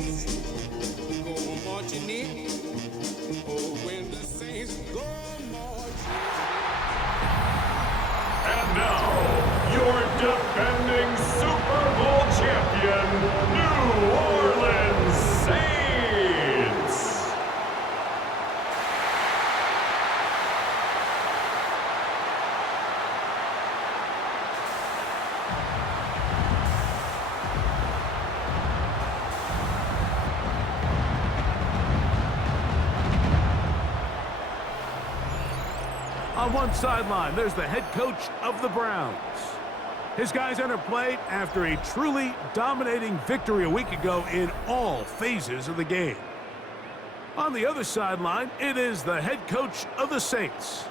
saints go marching in. Oh, when the saints go marching in. And now, your defending Super Bowl champion, New Orleans Saints. On one sideline, there's the head coach of the Browns. His guys enter play after a truly dominating victory a week ago in all phases of the game. On the other sideline, it is the head coach of the Saints.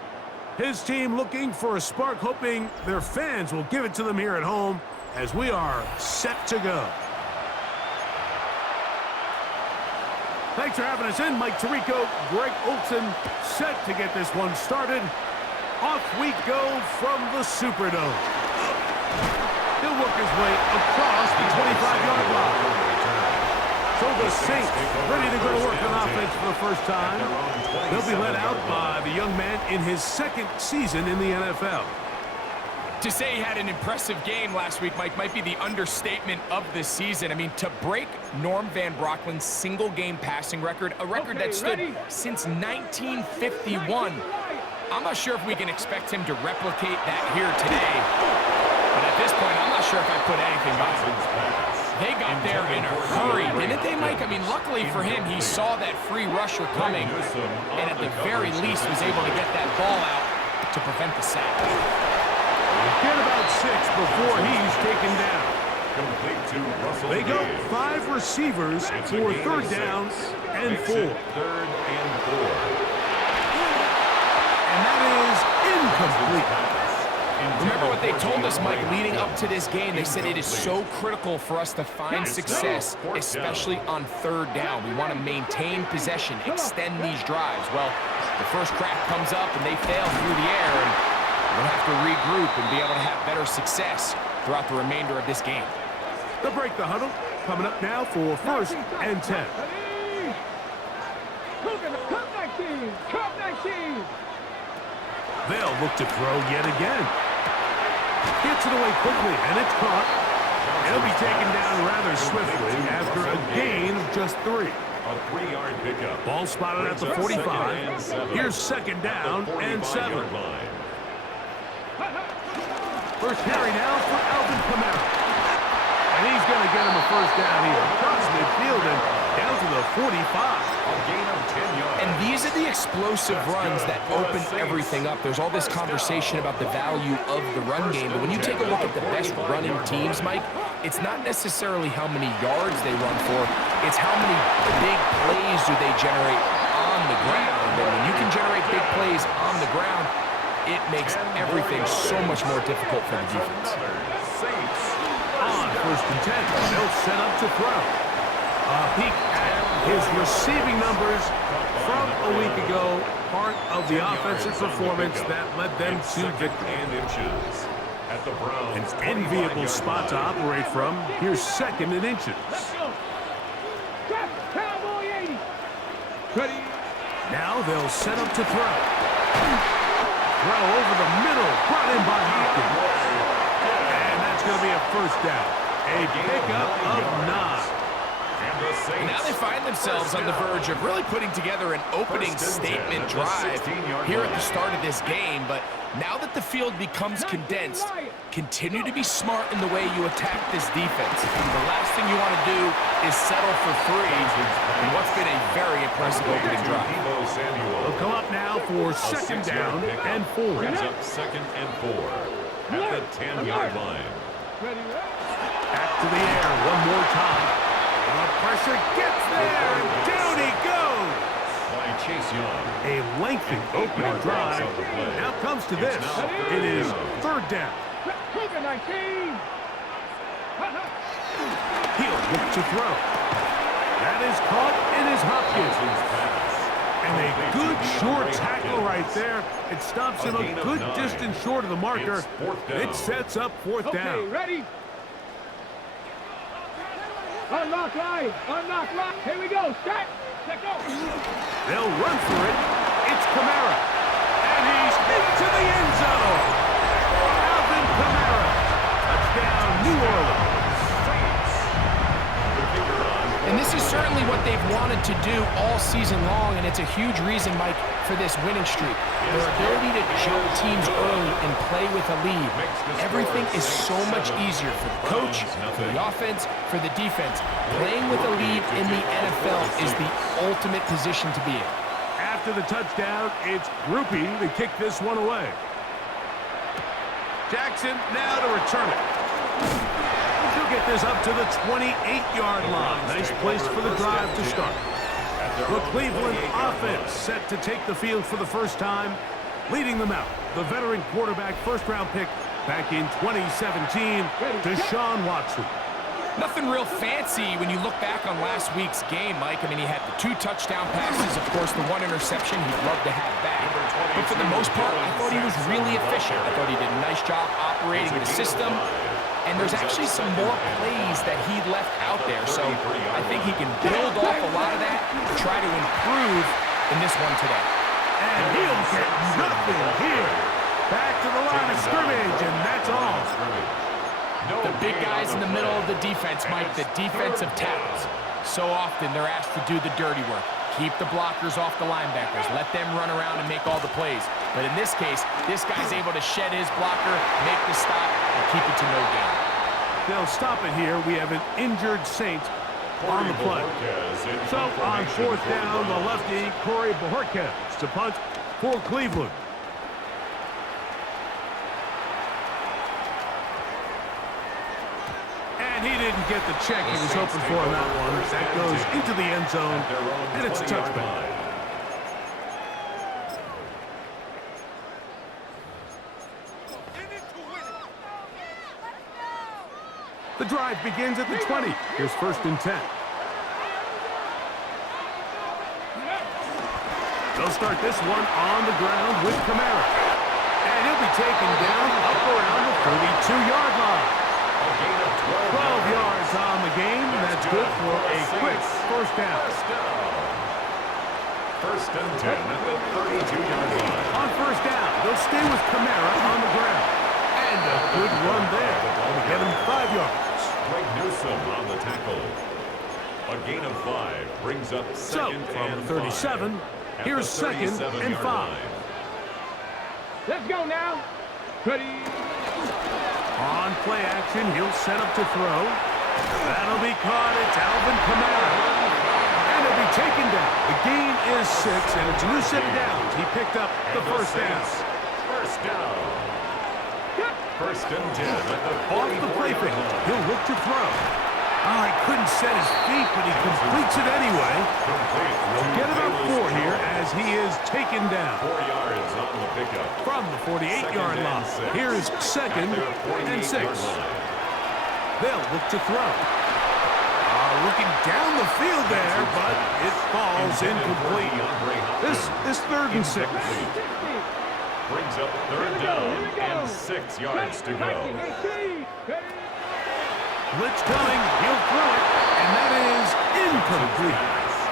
His team looking for a spark, hoping their fans will give it to them here at home as we are set to go. Thanks for having us in. Mike Tirico, Greg Olson, set to get this one started. Off we go from the Superdome. He'll work his way across the 25-yard line. So the Saints ready to go to work on offense for the first time. They'll be led out by the young man in his second season in the NFL. To say he had an impressive game last week, Mike, might be the understatement of the season. I mean, to break Norm Van Brocklin's single-game passing record, a record that stood since 1951, I'm not sure if we can expect him to replicate that here today. But at this point, I'm not sure if I put anything by him. They got there in a hurry, didn't they, Mike? I mean, luckily for him, he saw that free rusher coming, and at the very least was able to get that ball out to prevent the sack. Get about 6 before he's taken down. They go 5 receivers for third down and 4. Third and 4. And that is incomplete. Remember what they told us, Mike, leading up to this game? They said it is so critical for us to find success, especially on third down. We want to maintain possession, extend these drives. Well, the first crack comes up and they fail through the air, and we'll have to regroup and be able to have better success throughout the remainder of this game. They'll break the huddle. Coming up now for first and 10. They'll look to throw yet again. Gets it away quickly, and it's caught. It'll be taken down rather swiftly after a gain of just 3. A 3-yard pickup. Ball spotted at the 45. Here's second down and 7. First carry now for Alvin Kamara. And he's going to get him a first down here. Across midfield and down to the 45. A gain of 10 yards. And these are the explosive runs that open everything up. There's all this conversation about the value of the run game, but when you take a look at the best running teams, Mike, it's not necessarily how many yards they run for, it's how many big plays do they generate on the ground. And when you can generate big plays on the ground, it makes everything so much more difficult for the defense. On first and 10, they'll set up to throw. A peek at his receiving numbers from a week ago, part of the offensive performance that led them to victory. An enviable spot to operate from. Here's second and inches. Now they'll set up to throw. Throw over the middle, brought in by Hopkins. And that's going to be a first down. A pickup of 9. Now they find themselves on the verge of really putting together an opening statement drive here at the start of this game. But now that the field becomes condensed, continue to be smart in the way you attack this defense. The last thing you want to do is settle for 3 in what's been a very impressive opening drive. They'll come up now for second down and 4. Brings up second and 4 at the 10-yard line. Back to the air one more time. The pressure gets there, and down he goes. By Chase Young. A lengthy opening drive. Now comes to this. It is third down. He'll look to throw. That is caught in his Hopkins. And a good short tackle right there. It stops him a good distance short of the marker. It sets up fourth down. Ready? Unlock line. Unlock line. Here we go. Set. Let go. They'll run for it. It's Kamara. And he's into the end zone. Alvin Kamara. Touchdown, New Orleans. And this is certainly what they've wanted to do all season long, and it's a huge reason, Mike, for this winning streak. Their ability to jump teams early and play with a lead. Everything is so much easier for the coach, for the offense, for the defense. Playing with a lead in the NFL is the ultimate position to be in. After the touchdown, it's Groupie to kick this one away. Jackson now to return it. He'll get this up to the 28-yard line. Nice place for the drive to start. The Cleveland offense set to take the field for the first time. Leading them out, the veteran quarterback first-round pick back in 2017, Deshaun Watson. Nothing real fancy when you look back on last week's game, Mike. I mean, he had the 2 touchdown passes, of course, the 1 interception he'd love to have back. But for the most part, I thought he was really efficient. I thought he did a nice job operating the system. And there's actually some more plays that he left out there. So I think he can build off a lot of that to try to improve in this one today. And he'll get nothing here. Back to the line of scrimmage, and that's all. The big guys in the middle of the defense, Mike, the defensive tackles. So often they're asked to do the dirty work. Keep the blockers off the linebackers. Let them run around and make all the plays. But in this case, this guy's able to shed his blocker, make the stop, and keep it to no gain. They'll stop it here. We have an injured Saint on the play. So on 4th down, the lefty, Corey Bojorquez to punt for Cleveland. And he didn't get the check he was hoping for on that one. That goes into the end zone, and it's a touchback. The drive begins at the 20. Here's 1st and 10. They'll start this one on the ground with Kamara. And he'll be taken down up around the 32-yard line. 12 yards on the game, and that's good for a quick 1st down. 1st and 10 at the 32-yard line. On 1st down, they'll stay with Kamara on the ground. And a good run there. They'll get him 5 yards. Greg Newsome on the tackle. A gain of 5 brings up 2nd from and 37, 5 here's 2nd and 5. Let's go now. Ready. On play action, he'll set up to throw. That'll be caught. It's Alvin Kamara. And he'll be taken down. The gain is 6, and it's a new set of downs. He picked up the 1st down. 1st down. 1st and 10 at the Off the play fake. He'll look to throw. Oh, he couldn't set his feet, but he completes it anyway. We'll get about 4 here as he is taken down. 4 yards on the pickup. From the 48-yard line. Here is 2nd and 6. They'll look to throw. Looking down the field there, but it falls incomplete. This is 3rd and 6. Brings up 3rd down and 6 yards to go. Blitz coming, he'll throw it, and that is incomplete.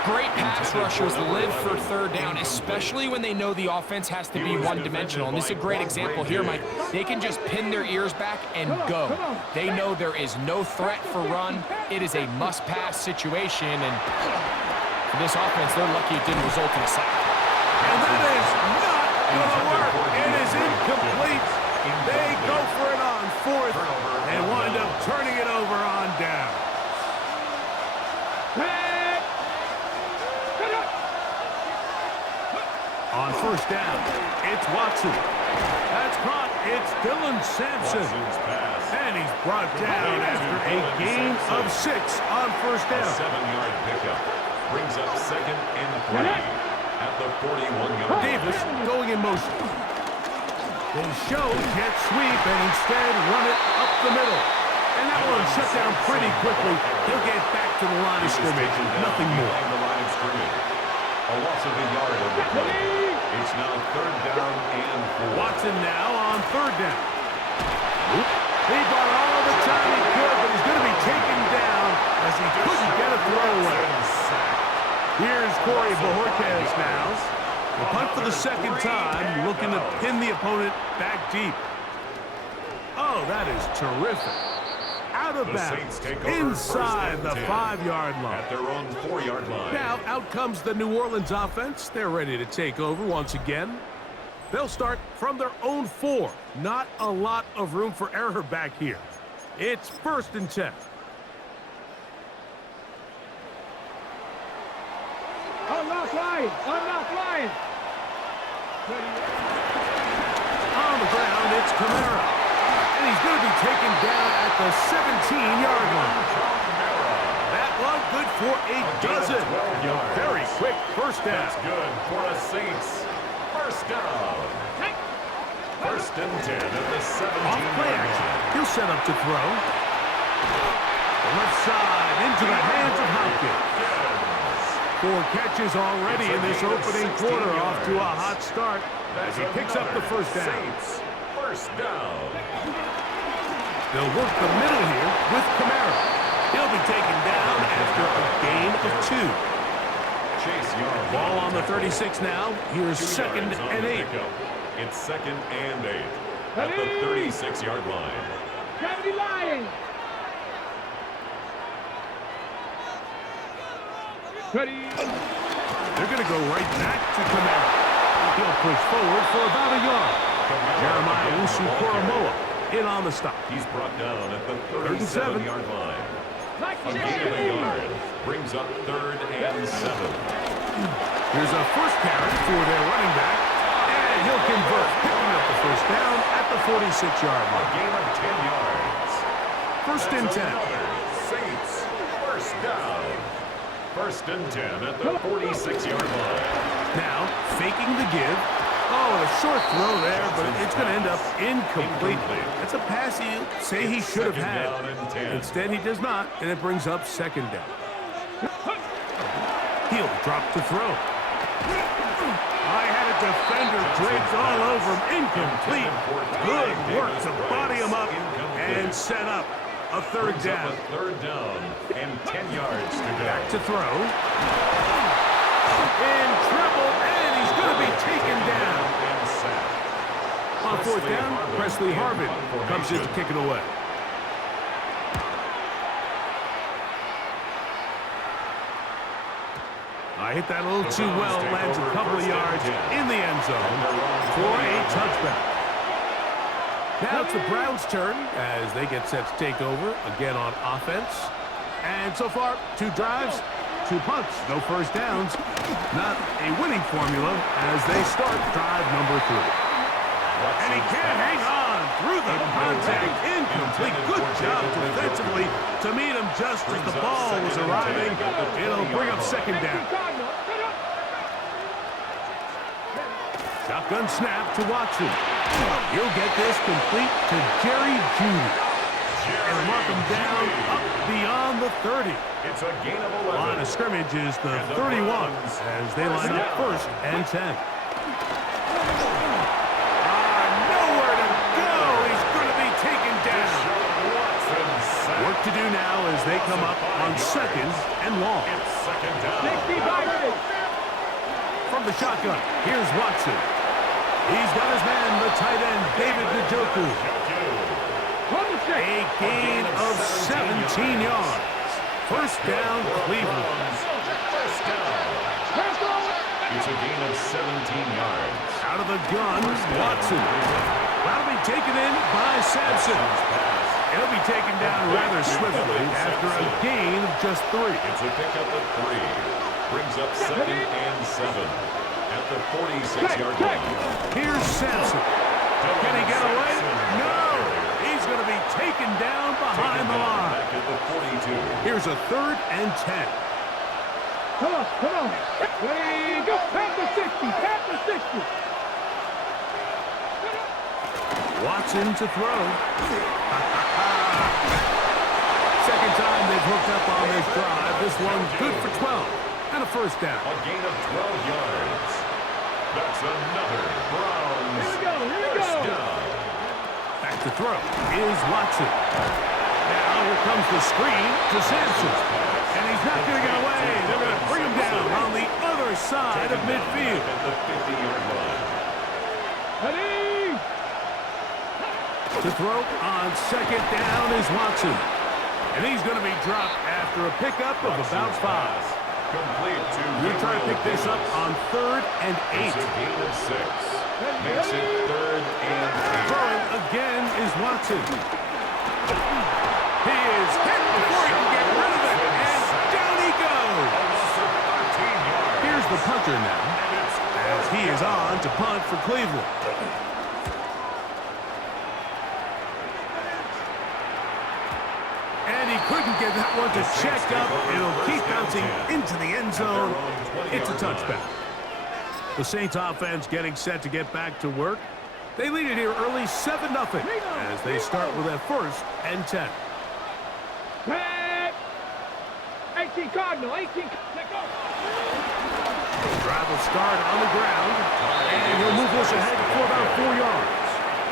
Great pass rushers live for 3rd down, especially when they know the offense has to be one-dimensional. And this is a great example here, Mike. They can just pin their ears back and go. They know there is no threat for run. It is a must-pass situation, and for this offense, they're lucky it didn't result in a sack. And that is not going to work. It is incomplete. They go for it on 4th and wind up turning it over on down. On 1st down, it's Watson. That's caught. It's Dylan Sampson. And he's brought down after a gain of 6 on 1st down. A 7-yard pickup brings up 2nd and 3 at the 41-yard line. Davis going in motion. They show jet sweep and instead run it up the middle. And that one shut down pretty quickly. He'll get back to the line of scrimmage. Nothing more. The line of scrimmage. A loss of a yard on the play. It's now 3rd down and 4. Watson now on 3rd down. He bought all the time he could, but he's going to be taken down as he couldn't get a throw away. Here's Corey Bojorquez now. The punt for the second time, looking to pin the opponent back deep. Oh, that is terrific. Out of bounds, inside the 5-yard line. At their own 4-yard line. Now, out comes the New Orleans offense. They're ready to take over once again. They'll start from their own 4. Not a lot of room for error back here. It's 1st and 10. Unlock line! Unlock line! On the ground, it's Kamara. And he's going to be taken down at the 17-yard line. That one good for a dozen. Very quick first down. That's good for the Saints. First down. 1st and 10 at the 17-yard line. He'll set up to throw. The left side into the hands of Hopkins. 4 catches already in this opening quarter, off to a hot start as he picks up the first down. Saints, first down. They'll work the middle here with Kamara. He'll be taken down after a gain of 2. Chase Young. Ball on the 36 now. Here's 2nd and 8. It's 2nd and 8 at the 36-yard line. Gravity line! Ready. They're going to go right back to Kamara. He'll push forward for about a yard. Jeremiah Usu-Koromoa in on the stop. He's brought down at the 3rd and 7. 37-yard line. Like A gain of a yard brings up 3rd and 7. Here's a first carry for their running back. And he'll convert, picking up the first down at the 46-yard A line. gain of 10 yards. 1st and 10. Another Saints first down. 1st and 10 at the 46-yard line. Now, faking the give. Oh, a short throw there, but it's going to end up incomplete. That's a pass you say he should have had. Instead, he does not, and it brings up 2nd down. He'll drop to throw. I had a defender draped all over him. Incomplete. Good work to body him up and set up a 3rd down. A 3rd down and 10 yards to go. Back to throw. In trouble, and he's going to be taken down. On 4th down, Presley Harvin comes in to kick it away. I hit that a little too well, lands a couple of yards in the end zone for a touchback. Now it's the Browns' turn as they get set to take over again on offense. And so far, 2 drives, 2 punts, no first downs. Not a winning formula as they start drive number 3. And he can't hang on through the contact. Incomplete. Good job defensively to meet him just as the ball was arriving. It'll bring up 2nd down. Shotgun snap to Watson. He'll get this complete to Jerry Jeudy. And mark him down up beyond the 30. It's a gain of 11. Line of scrimmage is the 31 as they line up 1st and 10. Nowhere to go. He's going to be taken down. Work to do now as they come up on 2nd and long. It's 2nd down. From the shotgun, here's Watson. He's got his man, the tight end, David Njoku. A gain of 17 yards. First down, Cleveland. First down. It's a gain of 17 yards. Out of the gun, Watson. That'll be taken in by Sampson. He'll be taken down rather swiftly after a gain of just 3. It's a pickup of 3. Brings up 2nd and 7 at the 46-yard line. Here's Sampson. Can he get away? No! He's going to be taken down behind the line. Back at the 42. Here's a 3rd and 10. Come on, come on. Ready, go. Past the 60, past the 60. Watson to throw. Second time they've hooked up on this drive. This one good for 12 and a first down. A gain of 12 yards. That's another Browns Here we go, here we first go. down. Back to throw is Watson. Now here comes the screen to Sampson. And he's not going to get away. They're going to bring him down on the other side of midfield. At the 50-yard line. Ready? To throw on second down is Watson. And he's going to be dropped after a pickup of about 5. Complete to You're trying to pick this up on 3rd and 8. It's a gain of 6. Makes it 3rd and 8. Throwing again is Watson. He is hit before he can get rid of it. And down he goes. Here's the punter now, as he is on to punt for Cleveland. And he couldn't get that one to check up. It'll keep bouncing into the end zone. It's a touchback. The Saints offense getting set to get back to work. They lead it here early 7-0 as they start with a 1st and 10. Red. 18 Cardinal, 18. Let go. Drive will start on the ground, and he'll move this ahead for about 4 yards.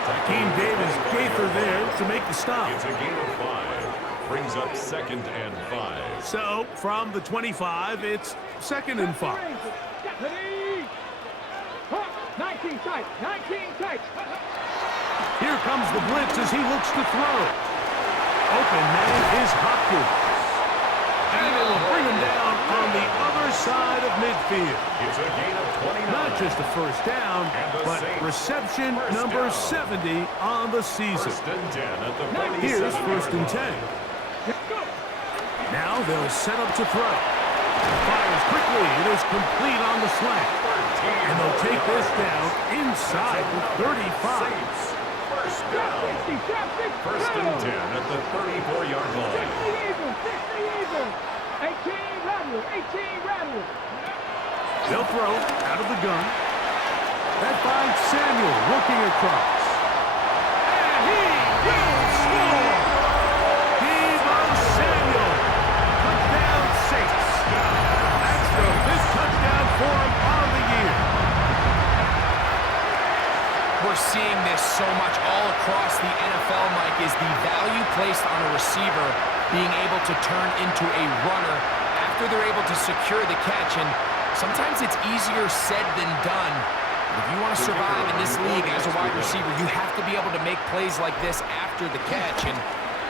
Hakeem Davis Gaither there to make the stop. It's a gain of 5. Brings up 2nd and 5. So from the 25, it's 2nd and 5. Ready? 19 tight, 19 tight. Here comes the blitz as he looks to throw. Open man is Hopkins. And it will bring him down on the other side of midfield. It's a gain of 29. Not just a 1st down, but reception number 70 on the season. 1st and 10 at the 47. Here's 1st and 10. Now they'll set up to throw. Fires quickly. It is complete on the slant. And they'll take this down inside the 35. 1st down. 1st and 10 at the 34-yard line. 60 even. 18 rattle, 18 rattle. They'll throw out of the gun. That finds Samuel looking across. And he will score! Deebo Samuel. Touchdown Saints. That's the 5th touchdown for him on the year. We're seeing this so much all across the NFL, Mike, is the value placed on a receiver being able to turn into a runner after they're able to secure the catch. And sometimes it's easier said than done. If you want to survive in this league as a wide receiver, you have to be able to make plays like this after the catch. And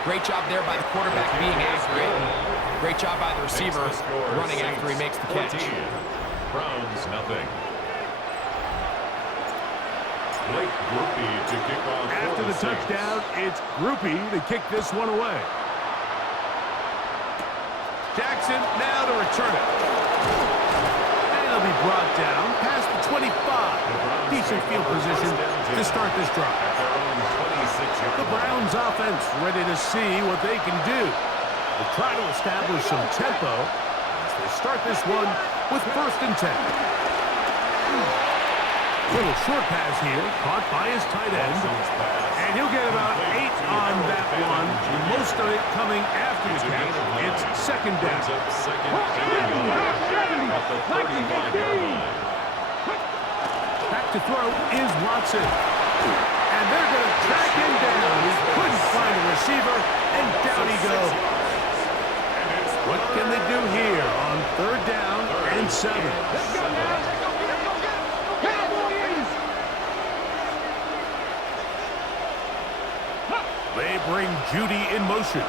great job there by the quarterback being accurate. Great job by the receiver running after he makes the catch. Browns nothing. Blake Groupie to kick off. After the touchdown, it's Groupie to kick this one away. Jackson now to return it. And he'll be brought down past the 25. Decent field position to start this drive. The Browns offense ready to see what they can do. They try to establish some tempo as they start this one with 1st and 10. Little short pass here, caught by his tight end. And he'll get about 8 on that one. Most of it coming after the catch. It's 2nd down. Back to throw is Watson. And they're going to track him down. He couldn't find a receiver, and down he goes. What can they do here on 3rd down and 7? Let's go now. They bring Judy in motion.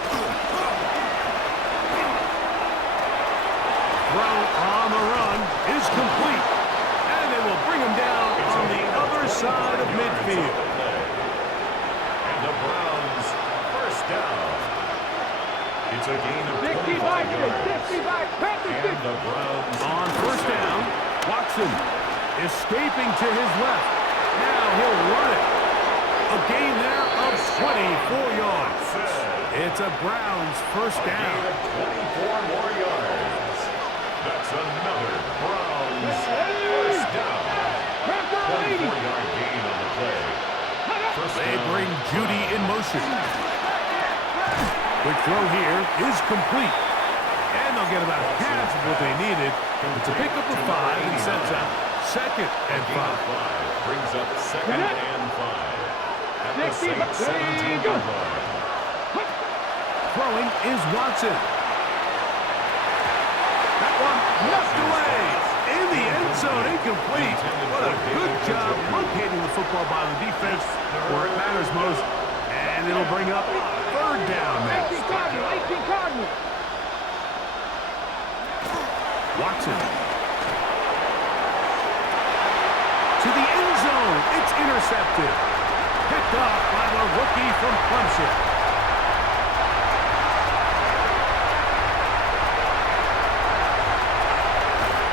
Throw on the run is complete. And they will bring him down on the other side of midfield. And the Browns 1st down. It's a gain of 65 yards. 65, And the Browns on 1st down, Watson escaping to his left. Now he'll run it. A gain there of 24 yards. It's a Browns 1st down. 24 more yards. That's another Browns 1st down. 24-yard gain on the play. They bring Judy in motion. Quick throw here is complete. And they'll get about half of what they needed. It's a pickup of 5 and sets up 2nd and 5. Brings up 2nd and 5. At the Saints 17-yard line. Throwing is Watson. That one knocked away. In the end zone, incomplete. What a good job locating the football by the defense where it matters most. And it'll bring up third down now. 18 Cardinals. Watson. To the end zone. It's intercepted. Picked off by the rookie from Clemson.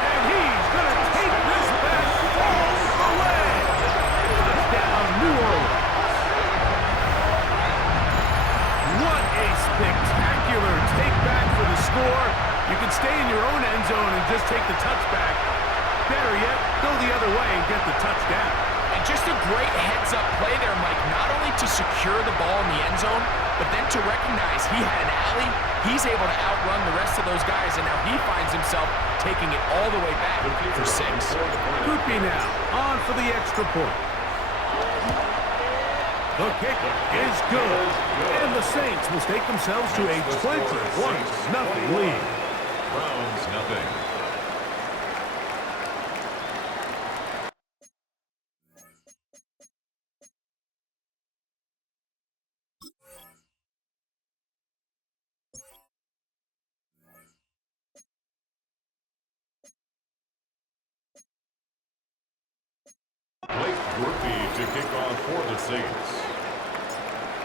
And he's going to take this back all the way. Touchdown, New Orleans. What a spectacular take back for the score. You can stay in your own end zone and just take the touchback. Better yet, go the other way and get the touchdown. And just a great heads-up play there, Mike, not only to secure the ball in the end zone, but then to recognize he had an alley. He's able to outrun the rest of those guys, and now he finds himself taking it all the way back for 6. Goopy now, on for the extra point. The kick is good, and the Saints will take themselves to a 21-0 lead. Browns nothing. Blake Groupie to kick off for the Saints.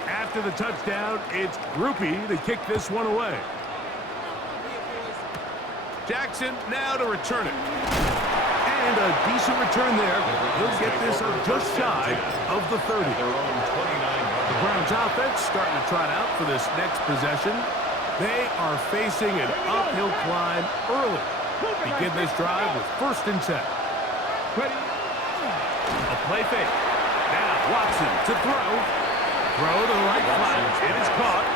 After the touchdown, it's Groupie to kick this one away. Jackson now to return it. And a decent return there. He'll get this up just shy of the 30. The Browns offense starting to trot out for this next possession. They are facing an uphill climb early. Begin this drive with 1st and 10. A play fake. Now Watson to throw. Throw to the right flat. It is caught.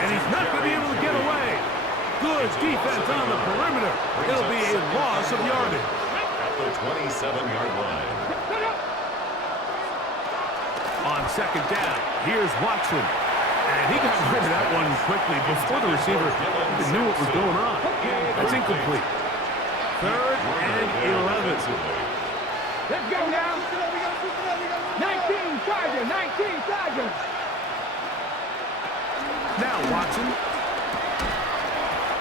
And he's not going to be able to get away. Good defense on the perimeter. It'll be a loss of yardage. At the 27-yard line. On 2nd down, here's Watson. And he got rid of that one quickly before the receiver even knew what was going on. That's incomplete. 3rd and 11. Let's go now. 19 Chargers. Now Watson.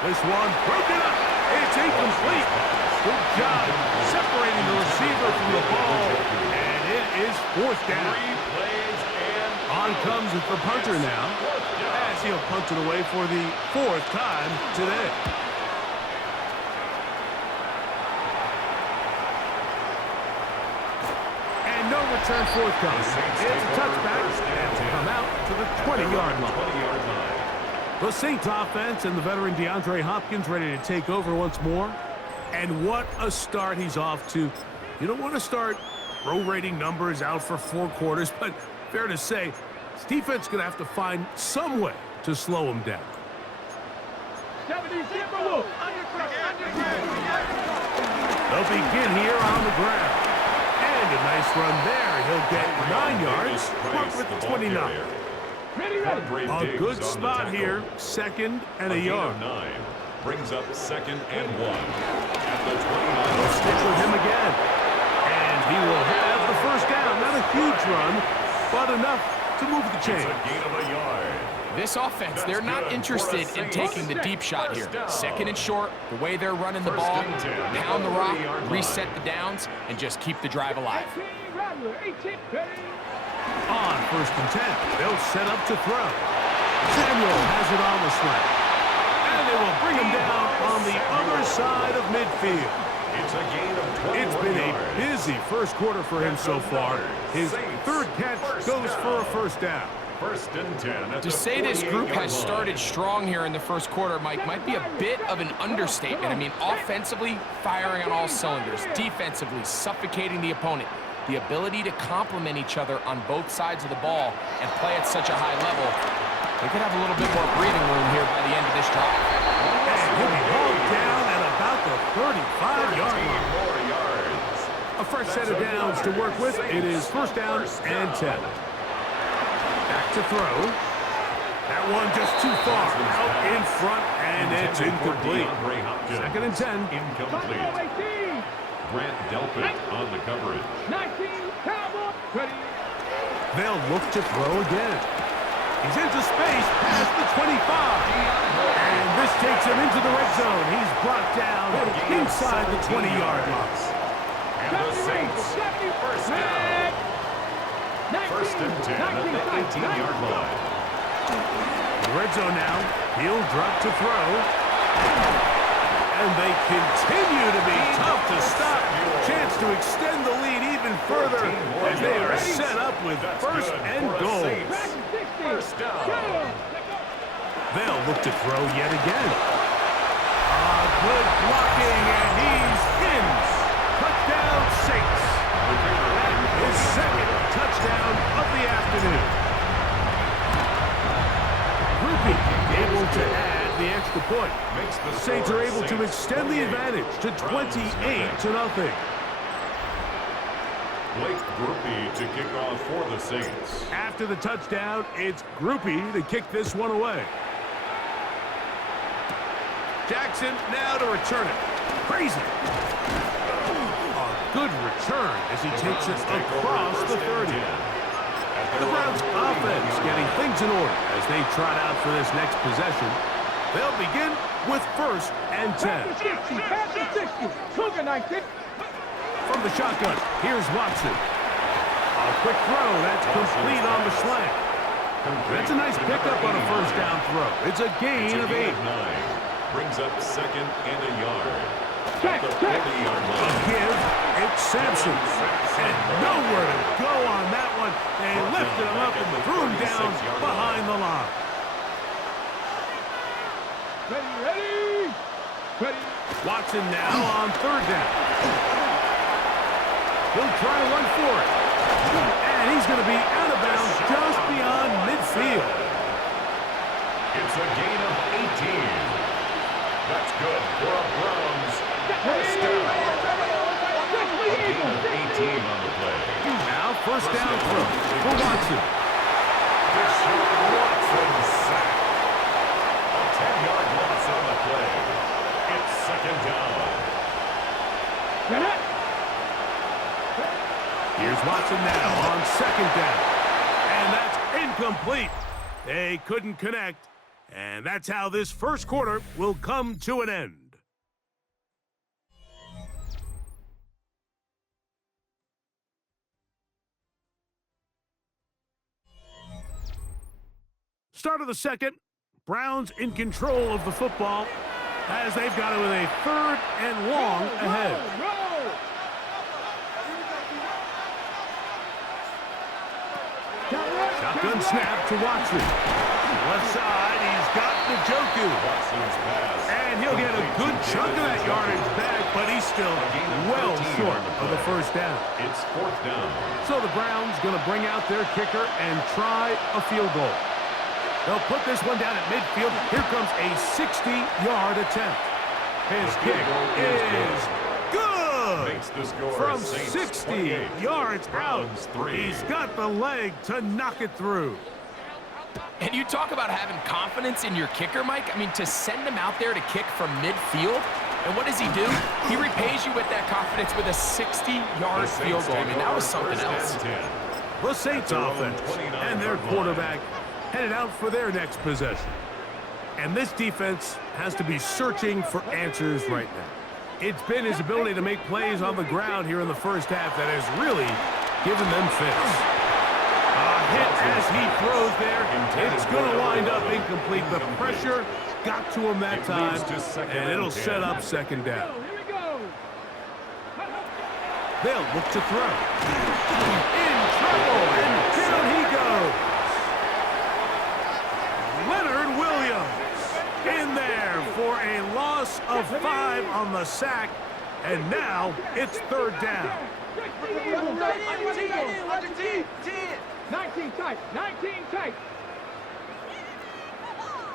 This one broken up. It's incomplete. Good job separating the receiver from the ball. And it is 4th down. On comes the punter now, as he'll punt it away for the 4th time today. And no return forthcoming. It's a touchback, and will come out to the 20-yard line. The Saints offense and the veteran DeAndre Hopkins ready to take over once more. And what a start he's off to. You don't want to start prorating numbers out for 4 quarters, but fair to say, this defense is going to have to find some way to slow him down. 70 They'll begin here on the ground. And a nice run there. He'll get 9 yards, marked with 29. A good spot here, 2nd and a yard. 9 brings up 2nd and 1. At the 29. They'll stick with him again. And he will have the 1st down. Not a huge run, but enough to move the chain. It's a gain of a yard. This offense, they're not interested in taking the deep shot here. 2nd and short, the way they're running the ball, pound the rock, reset the downs, and just keep the drive alive. On 1st and 10, they'll set up to throw. Samuel has it on the slant. And they will bring him down on the other side of midfield. It's a gain of 21 It's been a yards. busy 1st quarter for him so far. His 3rd catch goes for a 1st down. 1st and 10. At To the say this group 48-yard has line. started strong here in the 1st quarter, Mike, might be a bit of an understatement. I mean, offensively, firing on all cylinders. Defensively, suffocating the opponent. The ability to complement each other on both sides of the ball and play at such a high level. They could have a little bit more breathing room here by the end of this drive. And he'll be hauled down at about the 35-yard line. More yards. A fresh set of downs to work with. It is 1st down and 10. Back to throw. That one just too far. Out in front, and it's incomplete. 2nd and 10. Incomplete. Grant Delpit on the coverage. 19, Cowboy. Ready. They'll look to throw again. He's into space past the 25. And this takes him into the red zone. He's brought down inside the 20-yard line. And the Saints, first down. 1st and 10 at the 18-yard line. The red zone now. He'll drop to throw. And they continue to be tough to stop. Chance to extend the lead even further as they are set up with 1st and goal. First down. They'll look to throw yet again. Good blocking, and he's in. Touchdown, Saints. His 2nd touchdown of the afternoon. Groupie able to add the extra point. The Saints are able to extend the advantage to 28-0. Blake Groupie to kick off for the Saints. After the touchdown, it's Groupie to kick this one away. Jackson now to return it. Crazy. A good return as he takes it across the 30. The Browns offense getting things in order as they trot out for this next possession. They'll begin with 1st and 10. Pass the 60. Cougar 19. From the shotgun, here's Watson. A quick throw, that's complete on the slant. That's a nice pickup on a 1st down throw. It's a gain of 8. Brings up 2nd and a yard. Check, check. Give, it's Sampson. And nowhere to go on that one. They lifted him up and threw him down behind the line. Ready. Watson now on 3rd down. He'll try to run for it. And he's going to be out of bounds just beyond midfield. It's a gain of 18. That's good for a Browns first down. A gain of 18 on the play. Now 1st down throw for Watson. Deshaun Watson sack. A 10-yard loss on the play. It's 2nd down. Here's Watson now on 2nd down. And that's incomplete. They couldn't connect. And that's how this 1st quarter will come to an end. Start of the 2nd. Browns in control of the football as they've got it with a 3rd and long ahead. Shotgun snap to Watson. Left side, he's got Njoku. And he'll get a good chunk of that yardage back, but he's still well short of the 1st down. It's 4th down. So the Browns going to bring out their kicker and try a field goal. They'll put this one down at midfield. Here comes a 60-yard attempt. His kick is good. Makes the score From Saints 60 28, yards out. Browns 3. He's got the leg to knock it through. And you talk about having confidence in your kicker, Mike. I mean, to send him out there to kick from midfield, and what does he do? He repays you with that confidence with a 60-yard field goal. I mean, that was something else. The Saints offense and their quarterback headed out for their next possession. And this defense has to be searching for answers right now. It's been his ability to make plays on the ground here in the 1st half that has really given them fits. A hit as he throws there. It's going to wind up incomplete. The pressure got to him that time, and it'll set up 2nd down. They'll look to throw. In trouble, and down he goes. Leonard Williams in there for a loss of 5 on the sack, and now it's 3rd down. 19 tight.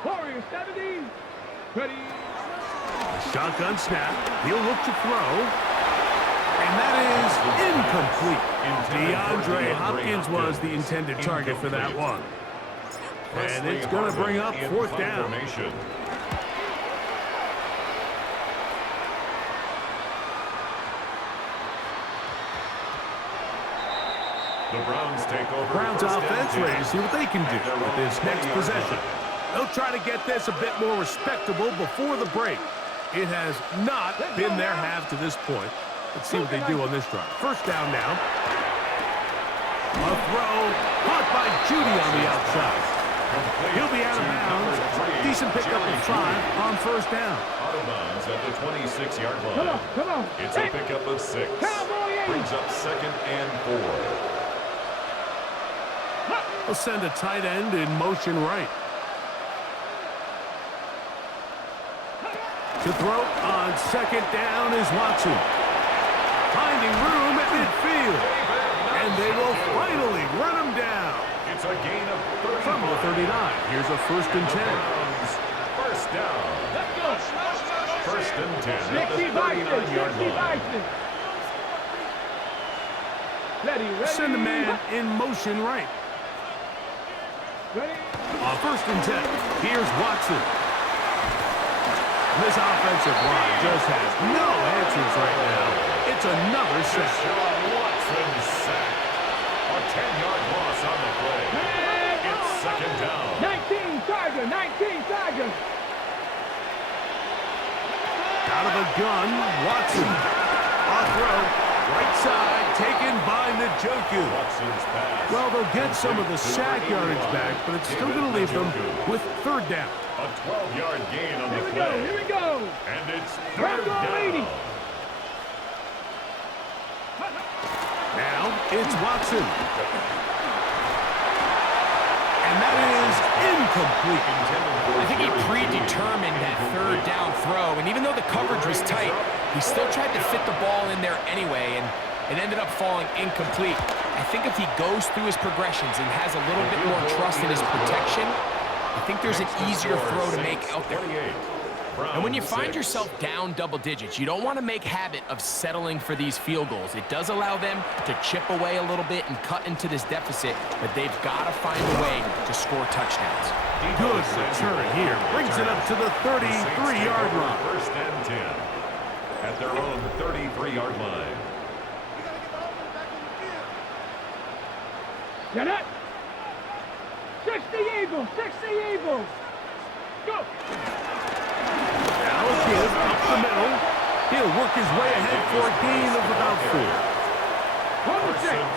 Warriors 70. Ready. Shotgun snap. He'll look to throw. And that is incomplete. DeAndre Hopkins was the intended target for that one. And it's going to bring up fourth down. Formation. The Browns take over. Browns offense ready to see what they can do with this next possession. They'll try to get this a bit more respectable before the break. It has not been their half to this point. Let's see what they do on this drive. First down now. A throw caught by Judy on the outside. He'll be out of bounds. Decent pickup of 5 on first down. Out of bounds at the 26-yard line. Come on. It's a pickup of 6. Brings up 2nd and 4. They'll send a tight end in motion right. To throw on second down is Watson. Finding room at midfield. And they will finally run him down. It's a gain of 30. From the 39. Here's a 1st and 10. First down. Let's go. 1st and 10 at the 39-yard line. Ready. Send a man in motion right. Ready. On 1st and 10, here's Watson. This offensive line just has no answers right now. It's another sack. Watson sack. A 10-yard loss on the play. It's 2nd down. 19 Tiger. Out of the gun, Watson. Off throw. Right side, taken by Njoku. Watson's pass. Well, they'll get some of the sack yardage back, but it's still going to leave them with 3rd down. A 12-yard gain on the play. Here we go. And it's 3rd Bravo, lady. down. Now it's Watson. And that is incomplete. I think he predetermined that 3rd down throw, and even though the coverage was tight, he still tried to fit the ball in there anyway, and it ended up falling incomplete. I think if he goes through his progressions and has a little bit more trust in his protection, I think there's an easier throw to make out there. And when you find yourself down double digits, you don't want to make habit of settling for these field goals. It does allow them to chip away a little bit and cut into this deficit, but they've got to find a way to score touchdowns. Good return here. Brings it up to the 33-yard line. 1st and 10 at their own 33-yard line. Get it. 60 Eagles. Go. Now a give up the middle. He'll work his way ahead for a gain of about 4.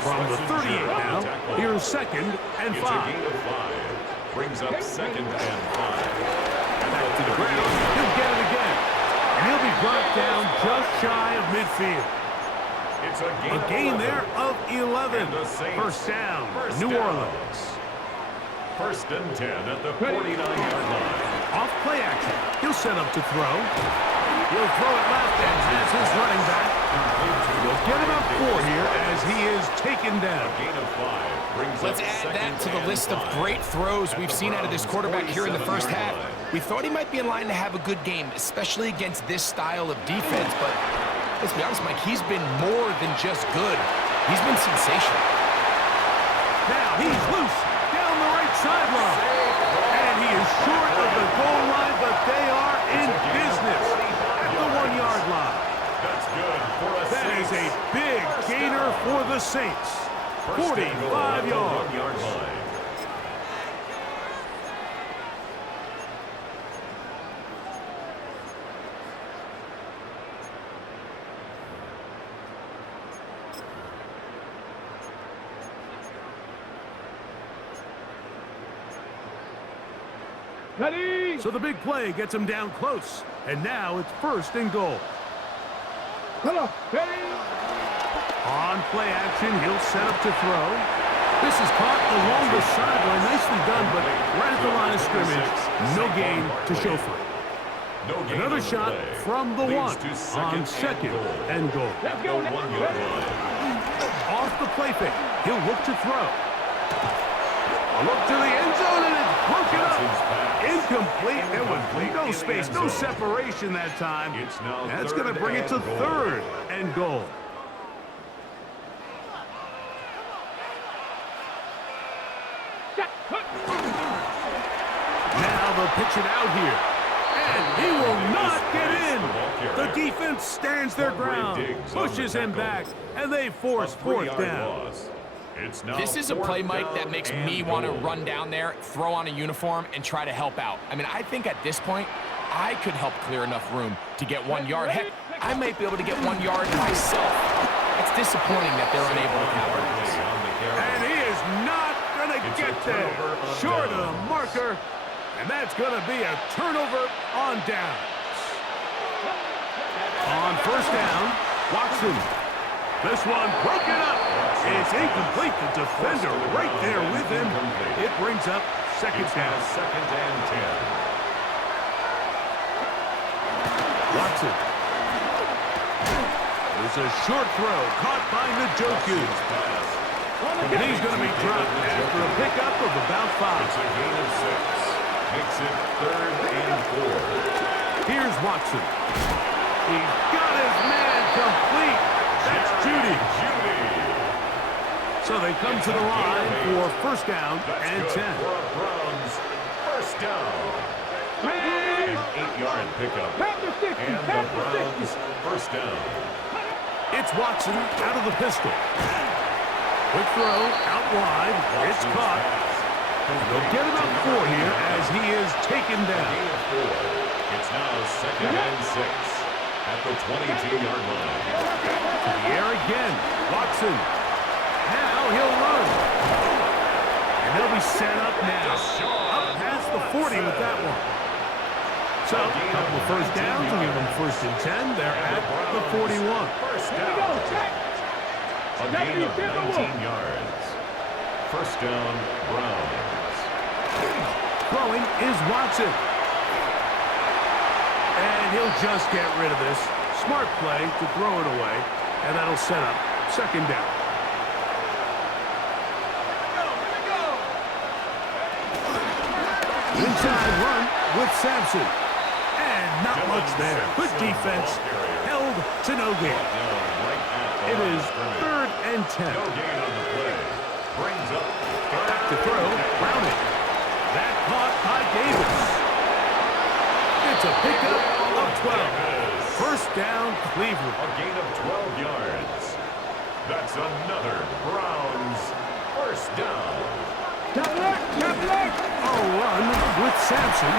From the 38 now, here's 2nd and 5. It's a gain of 5. Brings up 2nd and 5. Back to the ground. He'll get it again. And he'll be brought down just shy of midfield. It's A gain there of 11. First down, New Orleans. 1st and 10 at the 49-yard line. Off play action. He'll set up to throw. He'll throw it left and has his running back. He'll get about 4 here as he is taken down. Gain of 5 brings Let's up add that 2nd to the and list of 5. great throws we've seen out of this quarterback here in the first half. We thought he might be in line to have a good game, especially against this style of defense, but let's be honest, Mike, he's been more than just good. He's been sensational. Now he's loose down the right sideline. And he is short of the goal line, but they are in business at the 1-yard line. That's good for a That is a big gainer for the Saints. 45 yards. 1-yard line. Ready. So the big play gets him down close. And now it's 1st and goal. Come on. Ready. On play action, he'll set up to throw. This is caught along the sideline. Nicely done, but right at the line of scrimmage, no gain to show for it. Another shot from the 1 on 2nd and goal. Let's go. 1-yard line. Off the play fake, he'll look to throw. A look to the end zone, and it's broken up. Incomplete. There was no space, no separation that time. That's going to bring it to 3rd and goal. They'll pitch it out here. And he will not get in. The defense stands their ground, pushes him back, and they force fourth down. This is a play, Mike, that makes me want to run down there, throw on a uniform, and try to help out. I mean, I think at this point, I could help clear enough room to get 1 yard. Heck, I might be able to get 1 yard myself. It's disappointing that they're unable to capitalize. And he is not going to get there. Short of the marker. And that's going to be a turnover on downs. On first down, Watson. This one broken up. It's incomplete. The defender right there with him. It brings up second down. Second and 10. Watson. There's a short throw caught by Njoku. And he's going to be dropped after a pickup of about 5. It's a gain of 6. Makes it third and 4. Here's Watson. He's got his man complete. That's Judy. So they come to the line for first down and 10. For a Browns first down. An 8-yard pickup. And the Browns first down. It's Watson out of the pistol. Quick throw out wide. It's caught. They'll get about 4 here as he is taken down. It's now second and 6 at the 22-yard line. To the air again. Watson. Now he'll run. And they'll be set up now. Up past the 40 with that one. So, a couple of first downs. We'll give them first and 10. They're at the 41. First down. A gain of 19 yards. First down, Browns. Throwing is Watson. And he'll just get rid of this. Smart play to throw it away. And that'll set up second down. Inside run with Sampson. And not much there. Good defense. Held to no gain. It is third and 10. No gain on the play. Brings up Back to throw. Browning. That caught by Davis. It's a pickup of 12. First down, Cleveland. a gain of 12 yards. That's another Browns first down. A run with Sampson.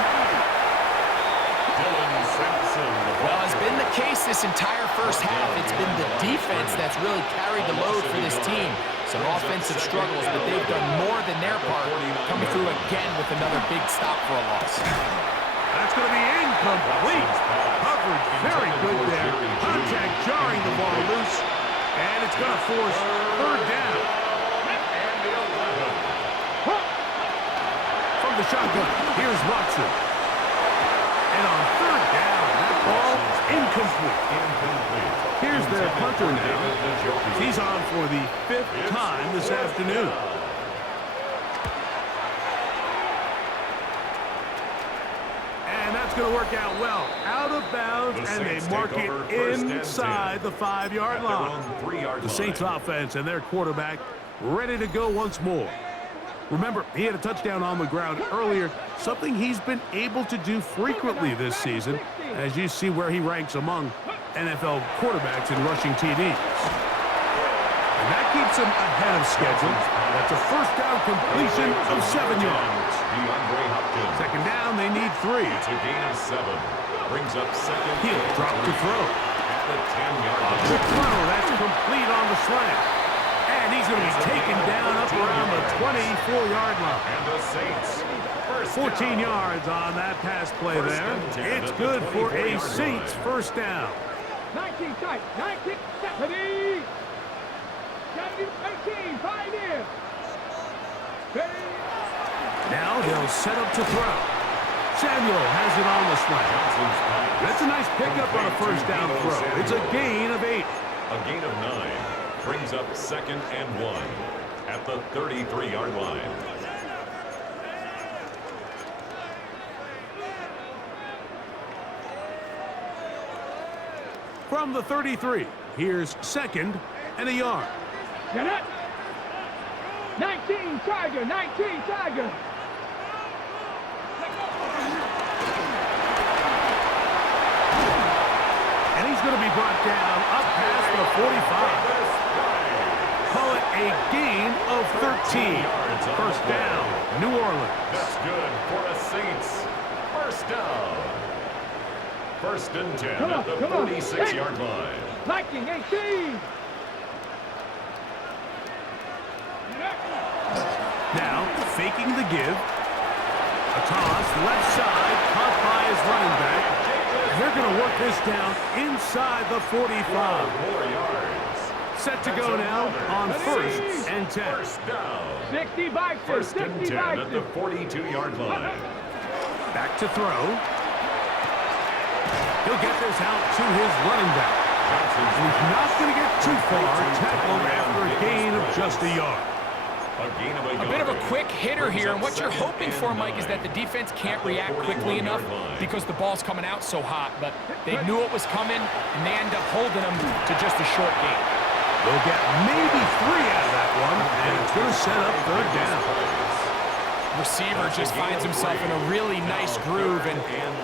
Dylan Sampson. Well, it's been the case this entire first half. It's been the defense that's really carried the load for this team. Some offensive struggles, but they've done more than their part, coming through again with another big stop for a loss. That's going to be incomplete. Coverage very good there. Contact jarring the ball loose. And it's going to force third down. From the shotgun, here's Watson. And on third down, that ball incomplete. Here's their punter now. He's on for the 5th time this afternoon. And that's going to work out well. Out of bounds, and they mark it inside the 5-yard line. The Saints offense and their quarterback ready to go once more. Remember, he had a touchdown on the ground earlier, something he's been able to do frequently this season, as you see where he ranks among NFL quarterbacks in rushing TDs. And that keeps him ahead of schedule. That's a first down completion of 7 yards. Second down, they need 3. It's a gain of 7. Brings up second. He'll drop to throw. At the 10-yard line. Quick throw, that's complete on the slant. And he's going to be taken down up around the 24-yard line. And the Saints. 14 yards on that pass play there. It's good for a Saints first down. 19 tight, 19, 70. 18, 5 in. Now they'll set up to throw. Samuel has it on the slant. That's a nice pickup on a first down throw. It's a gain of 8. A gain of 9. Brings up second and 1 at the 33-yard line. From the 33, here's second and a yard. 19 Tiger, 19 Tiger. brought down up past the 45. Call it a gain of 13. First down, New Orleans. That's good for the Saints. First down. First and 10 at the 46-yard line. Viking 18. Now, faking the give. A toss, left side, caught by his running back. They're going to work this down inside the 45. 4 yards. Set to go now on first and 10. First down. 60 Vikings. First and 60 10 at the Vikings. 42-yard line. Back to throw. He'll get this out to his running back. He's not going to get too far. Tackled after a gain of just a yard. A bit of a quick hitter here, and what you're hoping for, Mike, is that the defense can't react quickly enough because the ball's coming out so hot, but they knew it was coming, and they end up holding them to just a short gain. They'll get maybe 3 out of that one, and it's going to set up third down. Receiver just finds himself in a really nice groove, and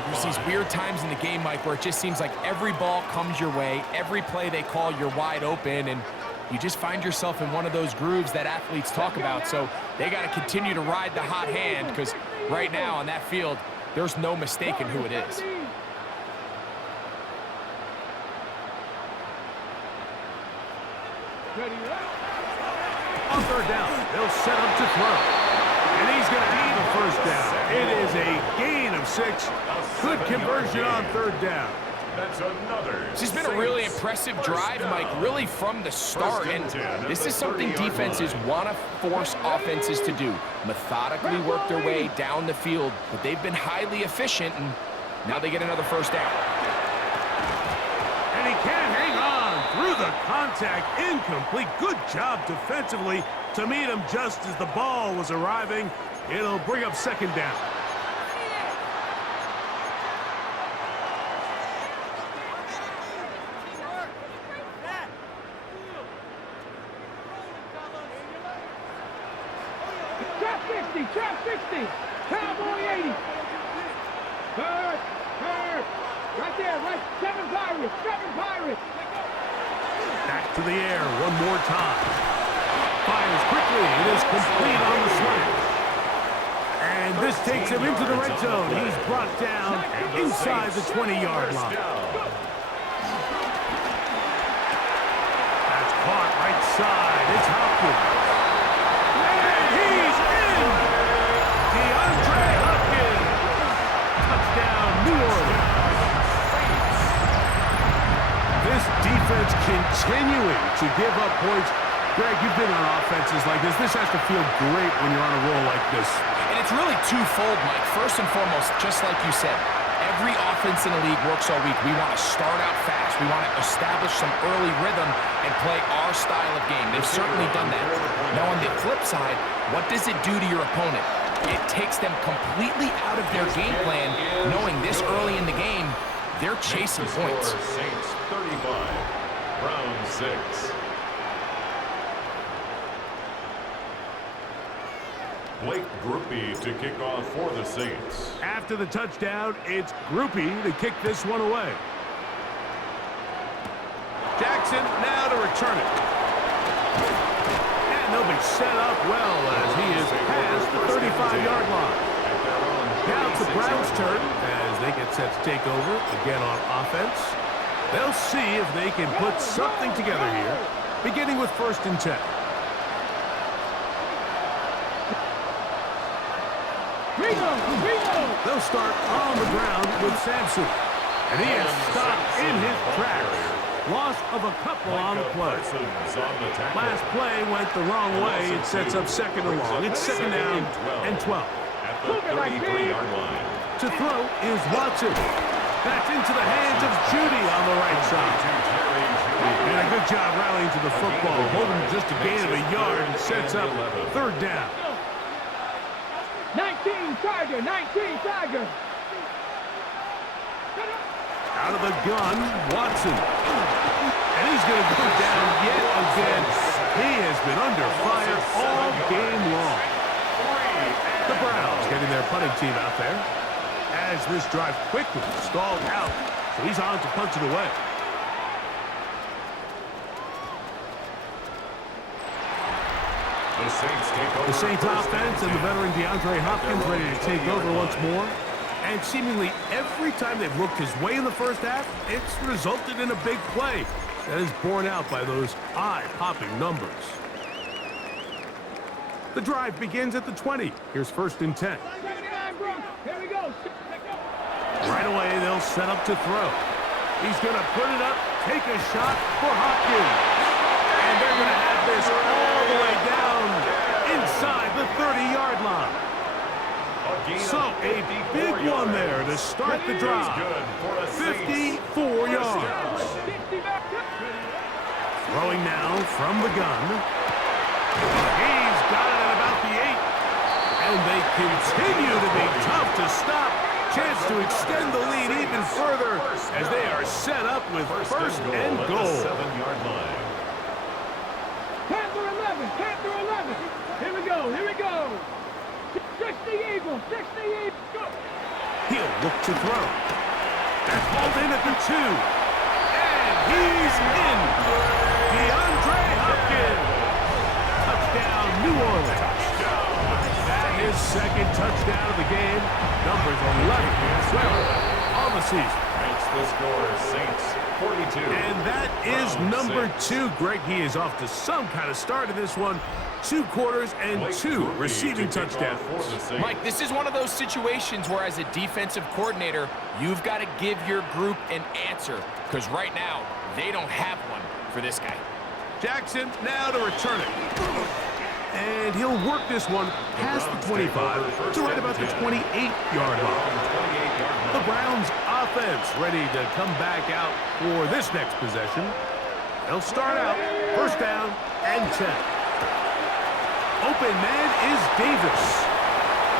there's these weird times in the game, Mike, where it just seems like every ball comes your way, every play they call, you're wide open, and you just find yourself in one of those grooves that athletes talk about. So they got to continue to ride the hot hand, because right now on that field, there's no mistaking who it is. On third down, they'll set up to throw. And he's going to have the first down. It is a gain of 6. Good conversion on third down. That's another. This has been a really impressive drive, Mike, really from the start. And this is something defenses want to force offenses to do. Methodically work their way down the field, but they've been highly efficient, and now they get another first down. And he can't hang on through the contact. Incomplete. Good job defensively to meet him just as the ball was arriving. It'll bring up second down. Trap 60. Cowboy 80. Hurt. Right there, right. 7 Pirates. Back to the air one more time. Fires quickly. It is complete on the slant. And this takes him into the red zone. He's brought down inside the 20-yard line. That's caught right side. It's Hopkins. And he's in. DeAndre Hopkins. Touchdown, New Orleans. This defense continuing to give up points. Greg, you've been on offenses like this. This has to feel great when you're on a roll like this. And it's really twofold, Mike. First and foremost, just like you said, every offense in the league works all week. We want to start out fast. We want to establish some early rhythm and play our style of game. They've certainly done that. Now, on the flip side, what does it do to your opponent? It takes them completely out of their game plan, knowing this early in the game, they're chasing points. Saints 35, Browns 6. Blake Groupie to kick off for the Saints. After the touchdown, it's Groupie to kick this one away. Jackson now to return it. And they'll be set up well as he is past the 35-yard line. Now it's the Browns' turn as they get set to take over again on offense. They'll see if they can put something together here, beginning with first and 10. They'll start on the ground with Sampson. And he is stopped in his tracks. Loss of a couple on the play. Last play went the wrong way. It sets up second and long. It's second down and 12. At the 33-yard line. To throw is Watson. That's into the hands of Judy on the right side. And a good job rallying to the football. Holding just a gain of a yard and sets up third down. 19 Tiger. Out of the gun, Watson. And he's going to go down yet again. He has been under fire all game long. The Browns getting their punting team out there as this drive quickly stalled out. So he's on to punch it away. The Saints take over. The Saints offense and the veteran DeAndre Hopkins ready to take over once more. And seemingly every time they've looked his way in the first half, it's resulted in a big play that is borne out by those eye-popping numbers. The drive begins at the 20. Here's 1st and 10. Here we go. Right away, they'll set up to throw. He's going to put it up, take a shot for Hopkins. And they're going to have this all the way down inside the 30-yard line. So, a big one there to start the drive. 54 yards. Throwing now from the gun. He's got it at about the 8. And they continue to be tough to stop. Chance to extend the lead even further as they are set up with 1st and goal. 7-yard line. Panther 11. Panther 11. Here we go. Here we go. 60 Eagles. 60 Eagles. Go. He'll look to throw. That's hauled in at the 2. And he's in. DeAndre Hopkins. Touchdown, New Orleans. That is 2nd touchdown of the game. Numbers 11 and 12 on the season. Makes the score Saints 42. And that is Browns number 6. 2. Greg, he is off to some kind of start in this one. 2 quarters and 2 receiving touchdowns. Mike, this is one of those situations where as a defensive coordinator, you've got to give your group an answer. Because right now, they don't have one for this guy. Jackson now to return it. And he'll work this one past the 25 to right about the 28-yard line. The Browns offense ready to come back out for this next possession. They'll start out 1st down and 10. Open man is Davis.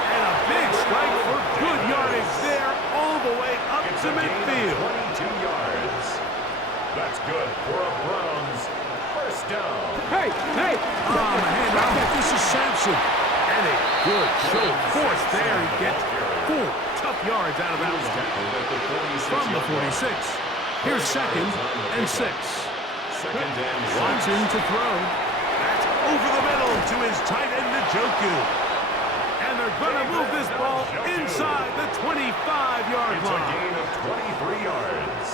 And a big strike for good yardage there all the way up to midfield. 22 yards. That's good for a Browns 1st down. Hey, hey. On the handoff, this is Sampson. And a good show of force there. He gets 4 tough yards out of that one. From the 46. Here's 2nd and 6. Watson to throw. That's over the middle to his tight end, Njoku. And they're going to move this ball inside the 25-yard line. It's a gain of 23 yards.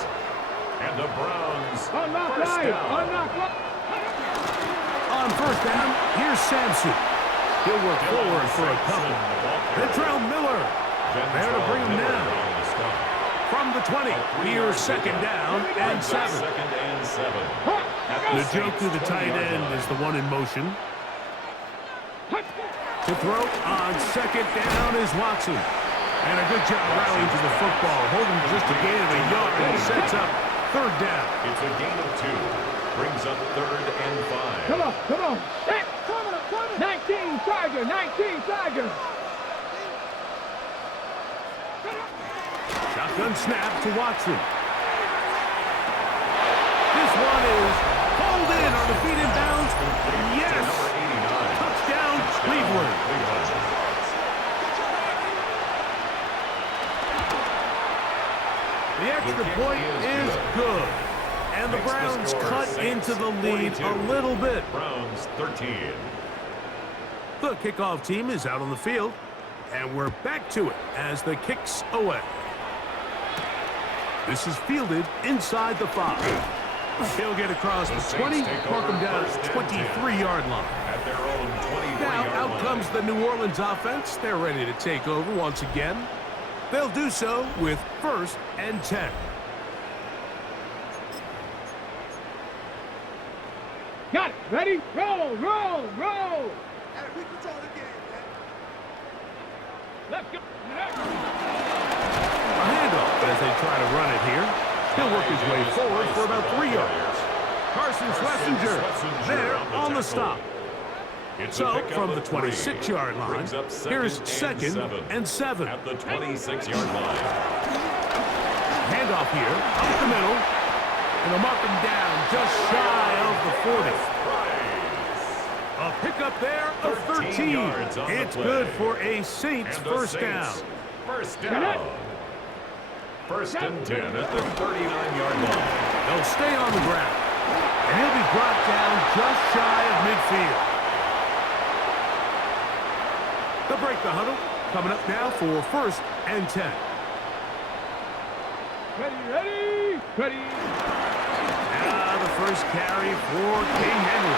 And the Browns Unlock 1st line. down. Unlock line. On 1st down, here's Sampson. He'll work forward for a couple. Ventrell Miller. There to bring him down. From the 20, here's 2nd down and 7. 2nd and 7. Njoku, the tight end, is the one in motion. To throw on 2nd down is Watson. And a good job rallying to the football, holding just a gain of a yard and sets up 3rd down. It's a gain of 2. Brings up 3rd and 5. Come on, come on. Hey, come on, come on. 19 Tiger, 19 Tiger. Shotgun snap to Watson. This one is pulled in on the feet in bounds. Yes! Touchdown, Cleveland. The extra point is good. And the Browns cut into the lead a little bit. Browns 13. The kickoff team is out on the field. And we're back to it as the kick's away. This is fielded inside the 5. He'll get across the 20, mark him down at the 23-yard line. At their own 23-yard Now line. out comes the New Orleans offense. They're ready to take over once again. They'll do so with 1st and 10. Got it. Ready? Roll, roll, roll. Let's go. A handoff as they try to run it here. He'll work his way forward for about 3 yards. Carson Schlesinger there on the stop. So from the 26-yard line, here's 2nd and 7. At the 26-yard line. Handoff here, up the middle, and they'll mark him down just shy of the 40. A pickup there of 13. yards on the It's play. good for a Saints And the 1st Saints, down. 1st down. 1st and 10 at the 39-yard line. They'll stay on the ground, and he'll be brought down just shy of midfield. They'll break the huddle. Coming up now for 1st and 10. Ready. Now the first carry for King Henry.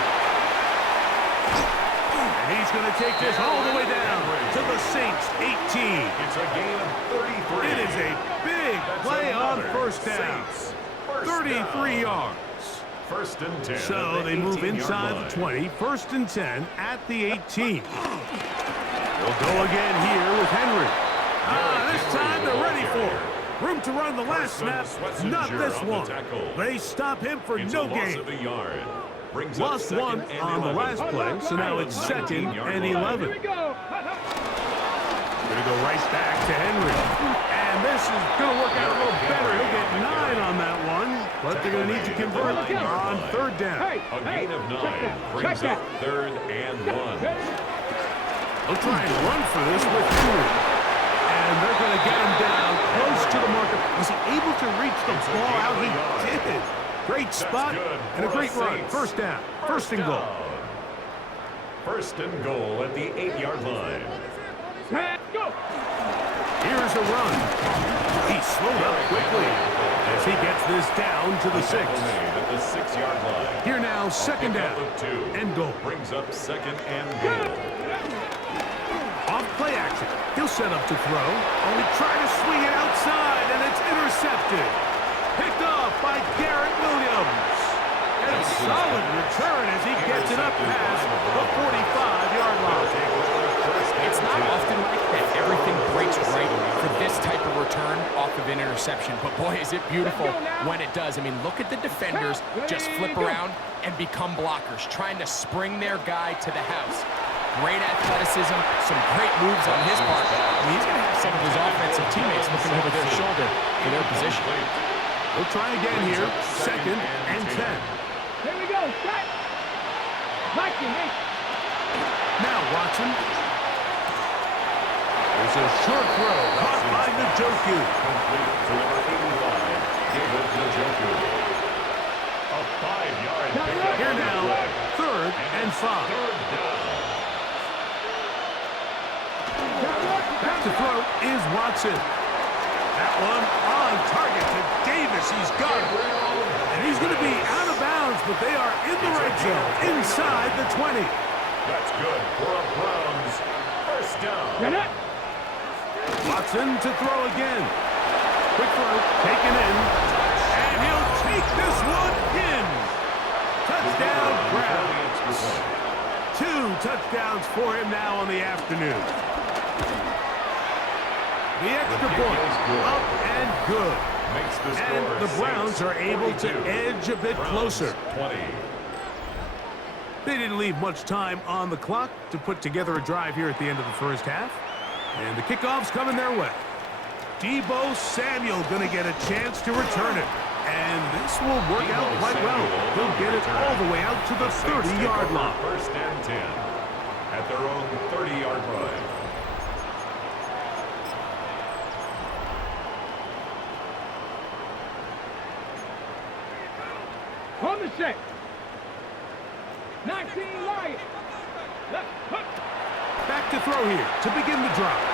And he's going to take this all the way down to the Saints 18. It's a gain of 33. It is a big play on first down. 33 yards. 1st and 10. So they move inside the 20. 1st and 10 at the 18. They'll go again here with Henry. This time they're ready for it. Room to run the last snap, not this one. They stop him for no gain. Lost one on the last play, so now it's 2nd and 11. Going to go right back to Henry. And this is going to work out a little better. He'll get 9 on that one, but they're going to need to convert on 3rd down. A gain of 9 brings up 3rd and 1. They'll try and run for this with Henry. And they're going to get him down close to the marker. Was he able to reach the ball out? He did. Great spot and a great run. 1st down. 1st and goal. 1st and goal at the 8-yard line. Go. Here's a run. He slowed up quickly as he gets this down to the 6. At the 6-yard line. Here now, 2nd down and goal. Brings up 2nd and goal. Off play action. He'll set up to throw. Only try to swing it outside, and it's intercepted. Picked off by Garrett Williams. And a solid return as he gets it up past the 45-yard line. It's not often like that everything breaks right for this type of return off of an interception. But boy, is it beautiful when it does. I mean, look at the defenders just flip around and become blockers, trying to spring their guy to the house. Great athleticism, some great moves on his part. I mean, he's going to have some of his offensive teammates looking over their shoulder for their position. We'll try again here. 2nd and 10. Here we go. Set. Now Watson. There's a short throw caught by Njoku. Complete to number 85, David Njoku. A 5-yard pickup. Here now, 3rd and 5. 3rd down. Back to throw is Watson. That one on target to Davis. He's got it. And he's going to be out of bounds, but they are in the red zone, inside the 20. That's good for a Browns 1st down. Watson to throw again. Quick throw, taken in. And he'll take this one in. Touchdown, Browns. 2 touchdowns for him now on the afternoon. The extra point, up and good. And the Browns are able to edge a bit closer. 20. They didn't leave much time on the clock to put together a drive here at the end of the first half. And the kickoff's coming their way. Deebo Samuel going to get a chance to return it. And this will work out quite well. They'll get it all the way out to the 30-yard line. 1st and 10 at their own 30-yard line. On the set. 19 Lions. Back to throw here to begin the drive.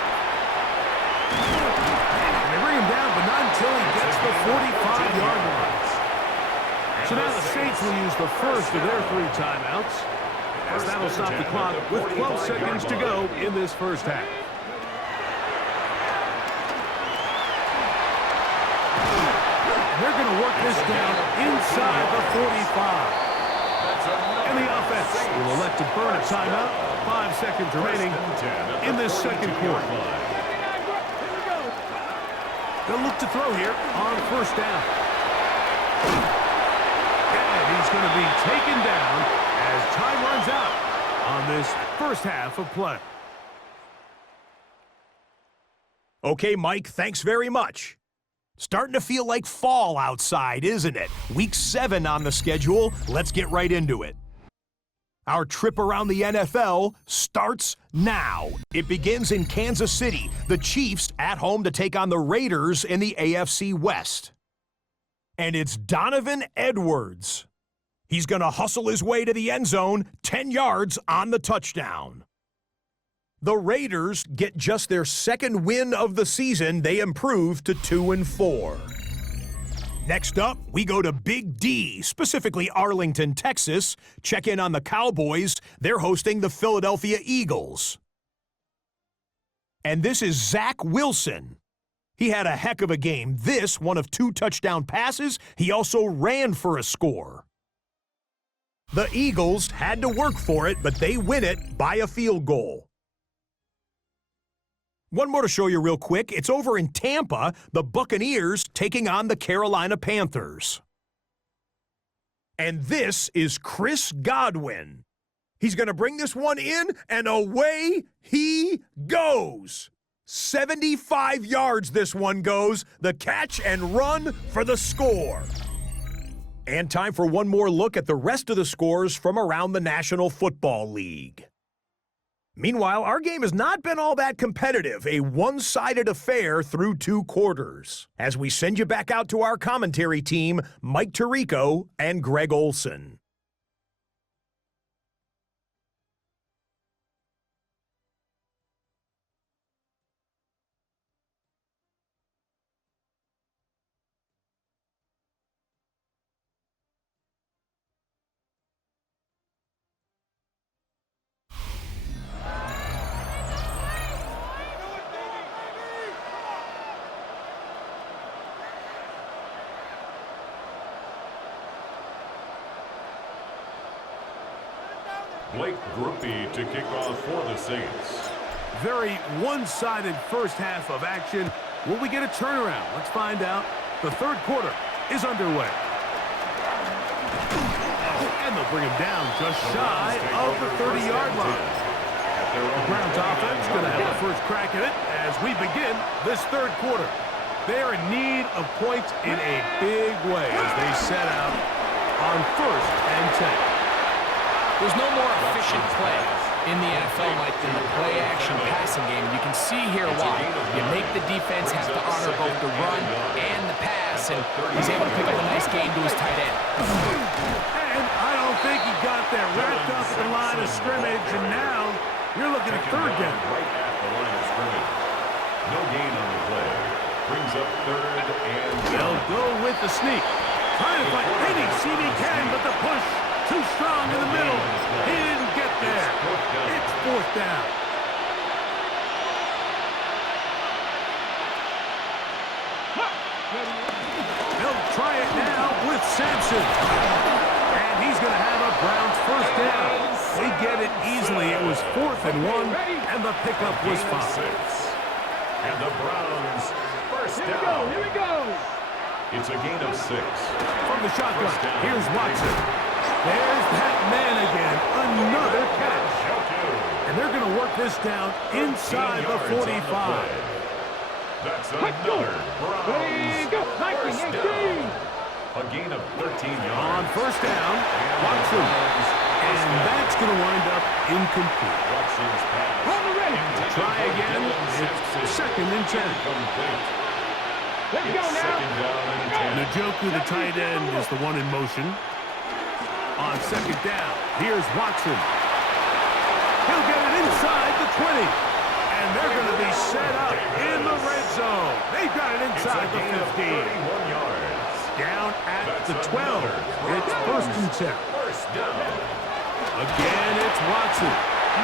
And they bring him down, but not until he gets the 45-yard line. So now the Saints will use the first of their 3 timeouts. As that'll stop the clock with 12 seconds to go in this first half. They're going to work this down inside the 45. And the offense will elect to burn a timeout. 5 seconds remaining in this second quarter. They'll look to throw here on 1st down. And he's going to be taken down as time runs out on this first half of play. Okay, Mike, thanks very much. Starting to feel like fall outside, isn't it? Week 7 on the schedule. Let's get right into it. Our trip around the NFL starts now. It begins in Kansas City. The Chiefs at home to take on the Raiders in the AFC West. And it's Donovan Edwards. He's going to hustle his way to the end zone, 10 yards on the touchdown. The Raiders get just their second win of the season. They improve to 2-4. Next up, we go to Big D, specifically Arlington, Texas. Check in on the Cowboys. They're hosting the Philadelphia Eagles. And this is Zach Wilson. He had a heck of a game. This, one of 2 touchdown passes. He also ran for a score. The Eagles had to work for it, but they win it by a field goal. One more to show you real quick. It's over in Tampa, the Buccaneers taking on the Carolina Panthers. And this is Chris Godwin. He's going to bring this one in, and away he goes. 75 yards this one goes. The catch and run for the score. And time for one more look at the rest of the scores from around the National Football League. Meanwhile, our game has not been all that competitive, a one-sided affair through 2 quarters. As we send you back out to our commentary team, Mike Tirico and Greg Olson. Blake Grupe to kick off for the Saints. Very one-sided first half of action. Will we get a turnaround? Let's find out. The third quarter is underway. And they'll bring him down just shy of the 30-yard line. The Browns offense going to have the first crack at it as we begin this third quarter. They are in need of points in a big way as they set out on 1st and 10. There's no more efficient play in the NFL, Mike, than the play-action passing game. You can see here why. You make the defense have to honor both the run and the pass, and he's able to pick up a nice gain to his tight end. And I don't think he got there. Wrapped up at the line of scrimmage, and now you're looking at 3rd down. Right at the line of scrimmage. No gain on the play. Brings up 3rd and 10. They'll go with the sneak. Trying to find any seam he can, but the push too strong in the middle. He didn't get there. It's 4th down. They'll try it now with Sampson. And he's going to have a Browns 1st down. They get it easily. It was 4th and 1, and the pickup was 5. And the Browns 1st down. Here we go. It's a gain of 6. From the shotgun, here's Watson. There's that man again. Another catch. And they're going to work this down inside the 45. That's another Browns 1st down. A gain of 13 yards. On 1st down, Watson. And that's going to wind up incomplete. Watson's pass. On the ready. Try again. It's 2nd and 10. Let's go now. 2nd down and 10. Njoku, the tight end, is the one in motion. On 2nd down, here's Watson. He'll get it inside the 20. And they're going to be set up in the red zone. They've got it inside the 15. 31 yards. Down at the 12. It's 1st and 10. 1st down. Again, it's Watson.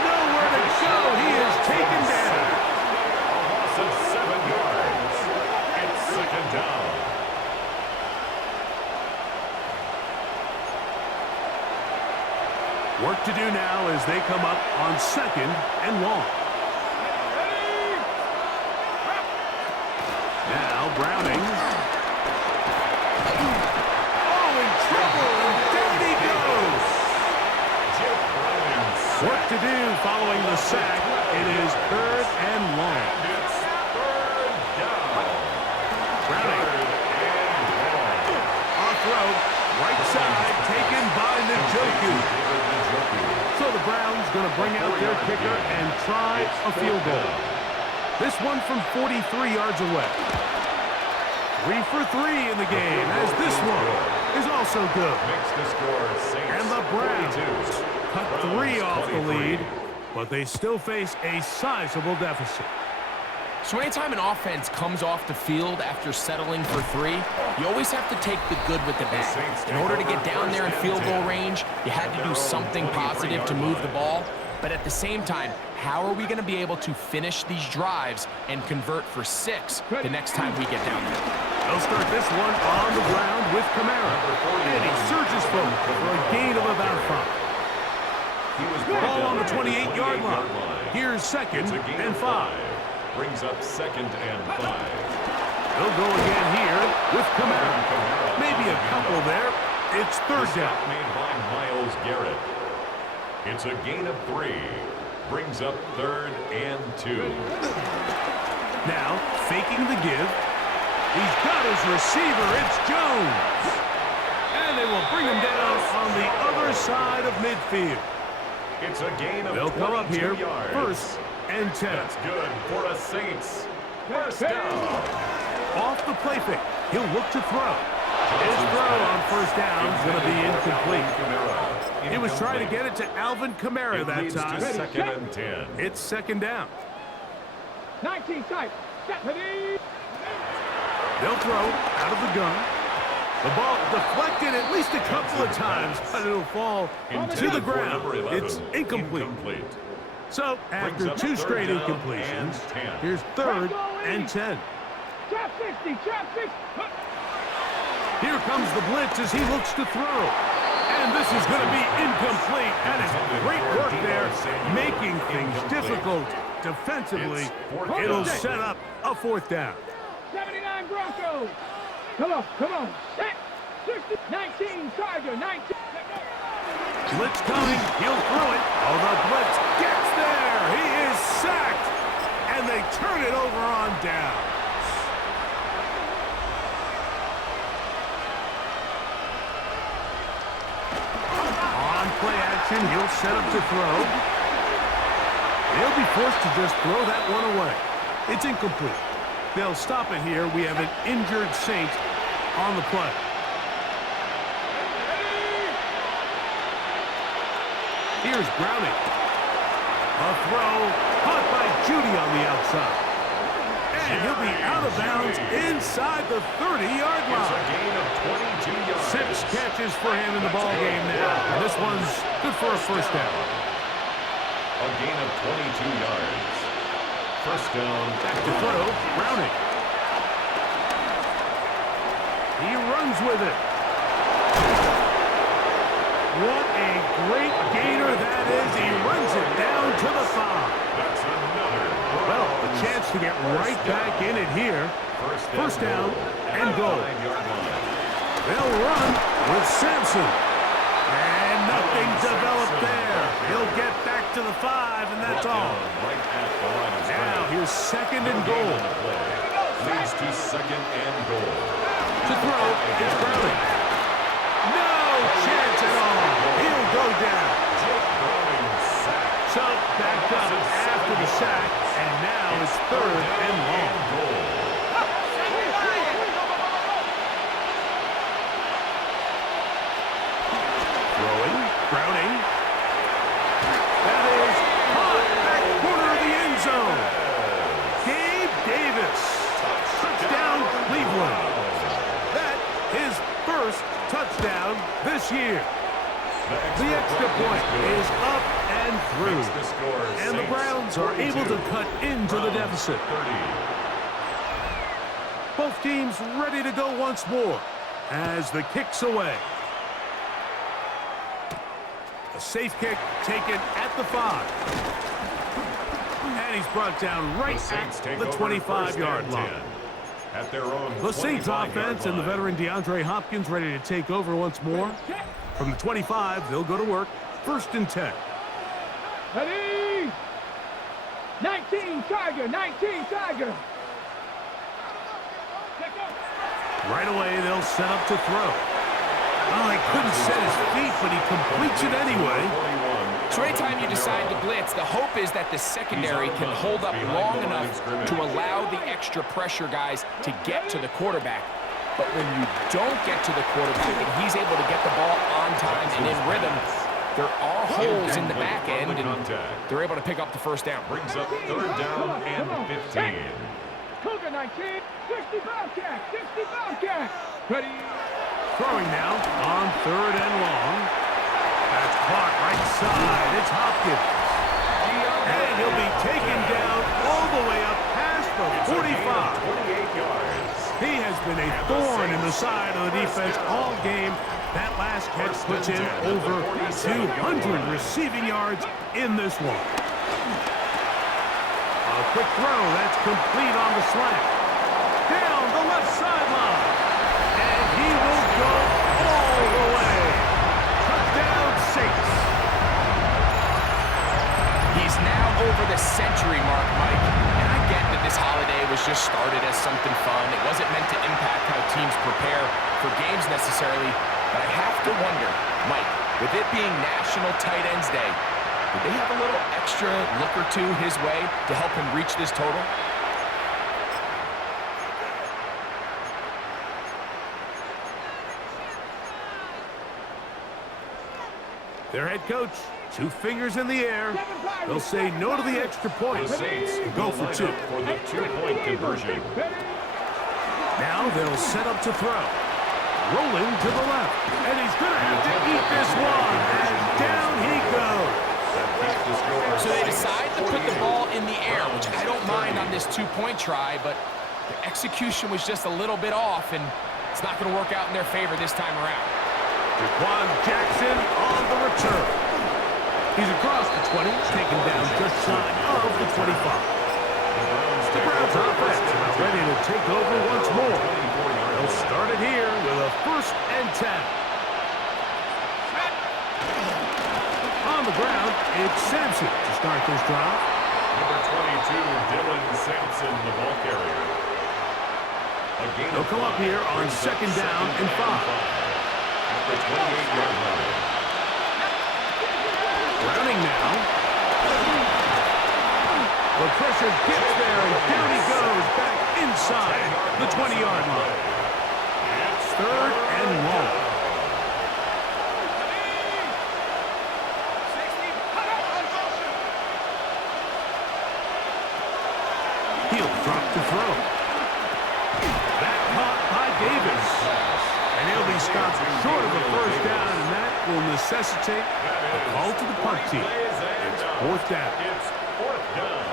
Nowhere to go. He is taken down. A loss of 7 yards. It's 2nd down. Work to do now as they come up on 2nd and long. Now Browning. Oh, in trouble, and down he goes. Work to do following the sack. It is 3rd and long. It's 3rd down. Browning. 3rd and long. Off road, right side, taken by Njoku. So the Browns going to bring out their kicker and try a field goal. This one from 43 yards away. 3 for 3 in the game, as this one is also good. Makes the score Saints And the Browns 42. cut 3 off the lead. but they still face a sizable deficit. So anytime an offense comes off the field after settling for 3, you always have to take the good with the bad. In order to get down there in field goal range, you had to do something positive to move the ball. But at the same time, how are we going to be able to finish these drives and convert for 6 the next time we get down there? They'll start this one on the ground with Kamara. And he surges forward for a gain of about 5. Ball on the 28-yard line. Here's 2nd and 5. Brings up 2nd and 5. They'll go again here with Kamara. Maybe a couple there. It's 3rd down. Made by Myles Garrett. It's a gain of 3. Brings up 3rd and 2. Now, faking the give. He's got his receiver. It's Jones. And they will bring him down on the other side of midfield. It's a gain of They'll come up here, yards. 1st and 10. That's good for a Saints. First down. Off the play fake. He'll look to throw. His throw on 1st down is going to be incomplete. He was trying to get it to Alvin Kamara that time. 2nd and 10. It's 2nd down. 19 tight. Stephanie. They'll throw out of the gun. The ball deflected at least a couple of times, but it'll fall to the ground. It's incomplete. So, after 2 straight incompletions, here's 3rd and 10. Trap 60, trap 60. Here comes the blitz as he looks to throw. And this is going to be incomplete. That is great work there, making things difficult defensively. It'll set up a 4th down. 79 Broncos. Come on. Set. 60, 19 Tiger, 19. Blitz coming. He'll throw it. Oh, the blitz gets there. He is sacked. And they turn it over on down. On play action, he'll set up to throw. They'll be forced to just throw that one away. It's incomplete. They'll stop it here. We have an injured Saint on the play. Here's Browning. A throw caught by Judy on the outside. And he'll be out of bounds inside the 30-yard line. It's a gain of 22 yards. 6 catches for him in the ball game now. And this one's good for a 1st down. A gain of 22 yards. 1st down. Back to throw. Browning. He runs with it. What a great gainer that is. He runs it down to the 5. That's another. Well, a chance to get right back in it here. 1st down and goal. They'll run with Sampson. And nothing developed there. He'll get back to the 5, and that's all. Now, here's 2nd and goal. Leads to 2nd and goal. To throw, it's Browning. No chance at all. He'll go down. So, backed up after the sack, and now it's 3rd and long. Throwing, Browning. That is caught back corner of the end zone. Gabe Davis. Touchdown, Cleveland. That is 1st touchdown this year. The extra point is up and through. And the Browns are able to cut into the deficit. Both teams ready to go once more as the kick's away. A safe kick taken at the 5. And he's brought down right at the 25-yard line. At their own the Saints offense and the veteran DeAndre Hopkins ready to take over once more. From the 25, they'll go to work. 1st and 10. Ready? 19 Tiger, 19 Tiger. Right away, they'll set up to throw. Oh, he couldn't set his feet, but he completes it anyway. So anytime you decide to blitz, the hope is that the secondary can hold up long enough to allow the extra pressure guys to get to the quarterback. But when you don't get to the quarterback and he's able to get the ball on time and in rhythm, There are holes in the back end, and contact. they're able to pick up the first down. Brings up third down and 15. Cougar 19, 60 Bobcat, 60 Bobcat. Ready? Throwing now on third and long. That's caught right side. It's Hopkins. And he'll be taken down all the way up past the 45. 28 yards. He has been a thorn in the side of the defense all game. That last catch puts in over 200 receiving yards in this one. A quick throw. That's complete on the slant. Down the left sideline. And he will go all the way. Touchdown, Saints. He's now over the century mark, Mike. And I get that this holiday was just started as something fun. It wasn't meant to impact how teams prepare for games necessarily. But I have to wonder, Mike, with it being National Tight Ends Day, did they have a little extra look or two his way to help him reach this total? Their head coach, 2 fingers in the air. They'll say no to the extra point. The Saints Go for 2. for the 2-point conversion. Now they'll set up to throw. Rolling to the left. And he's going to have to eat this one. And down he goes. So they decide to put the ball in the air, which I don't mind on this 2-point try, but the execution was just a little bit off, and it's not going to work out in their favor this time around. Jaquan Jackson on the return. He's across the 20, taken down just shy of the 25. The Browns offense are ready to take over once more. They'll start it here with a 1st and 10. On the ground, it's Sampson to start this drive. Number 22, Dylan Sampson, the ball carrier. They'll come up here on 2nd down and 5. At the 28-yard line. Running now. The pressure gets there, and down he goes back inside the 20-yard line. It's 3rd and long. He'll drop to throw. That caught by Davis. And he'll be stopped short of a 1st down, and that will necessitate a call to the punt team. It's 4th down. It's 4th down.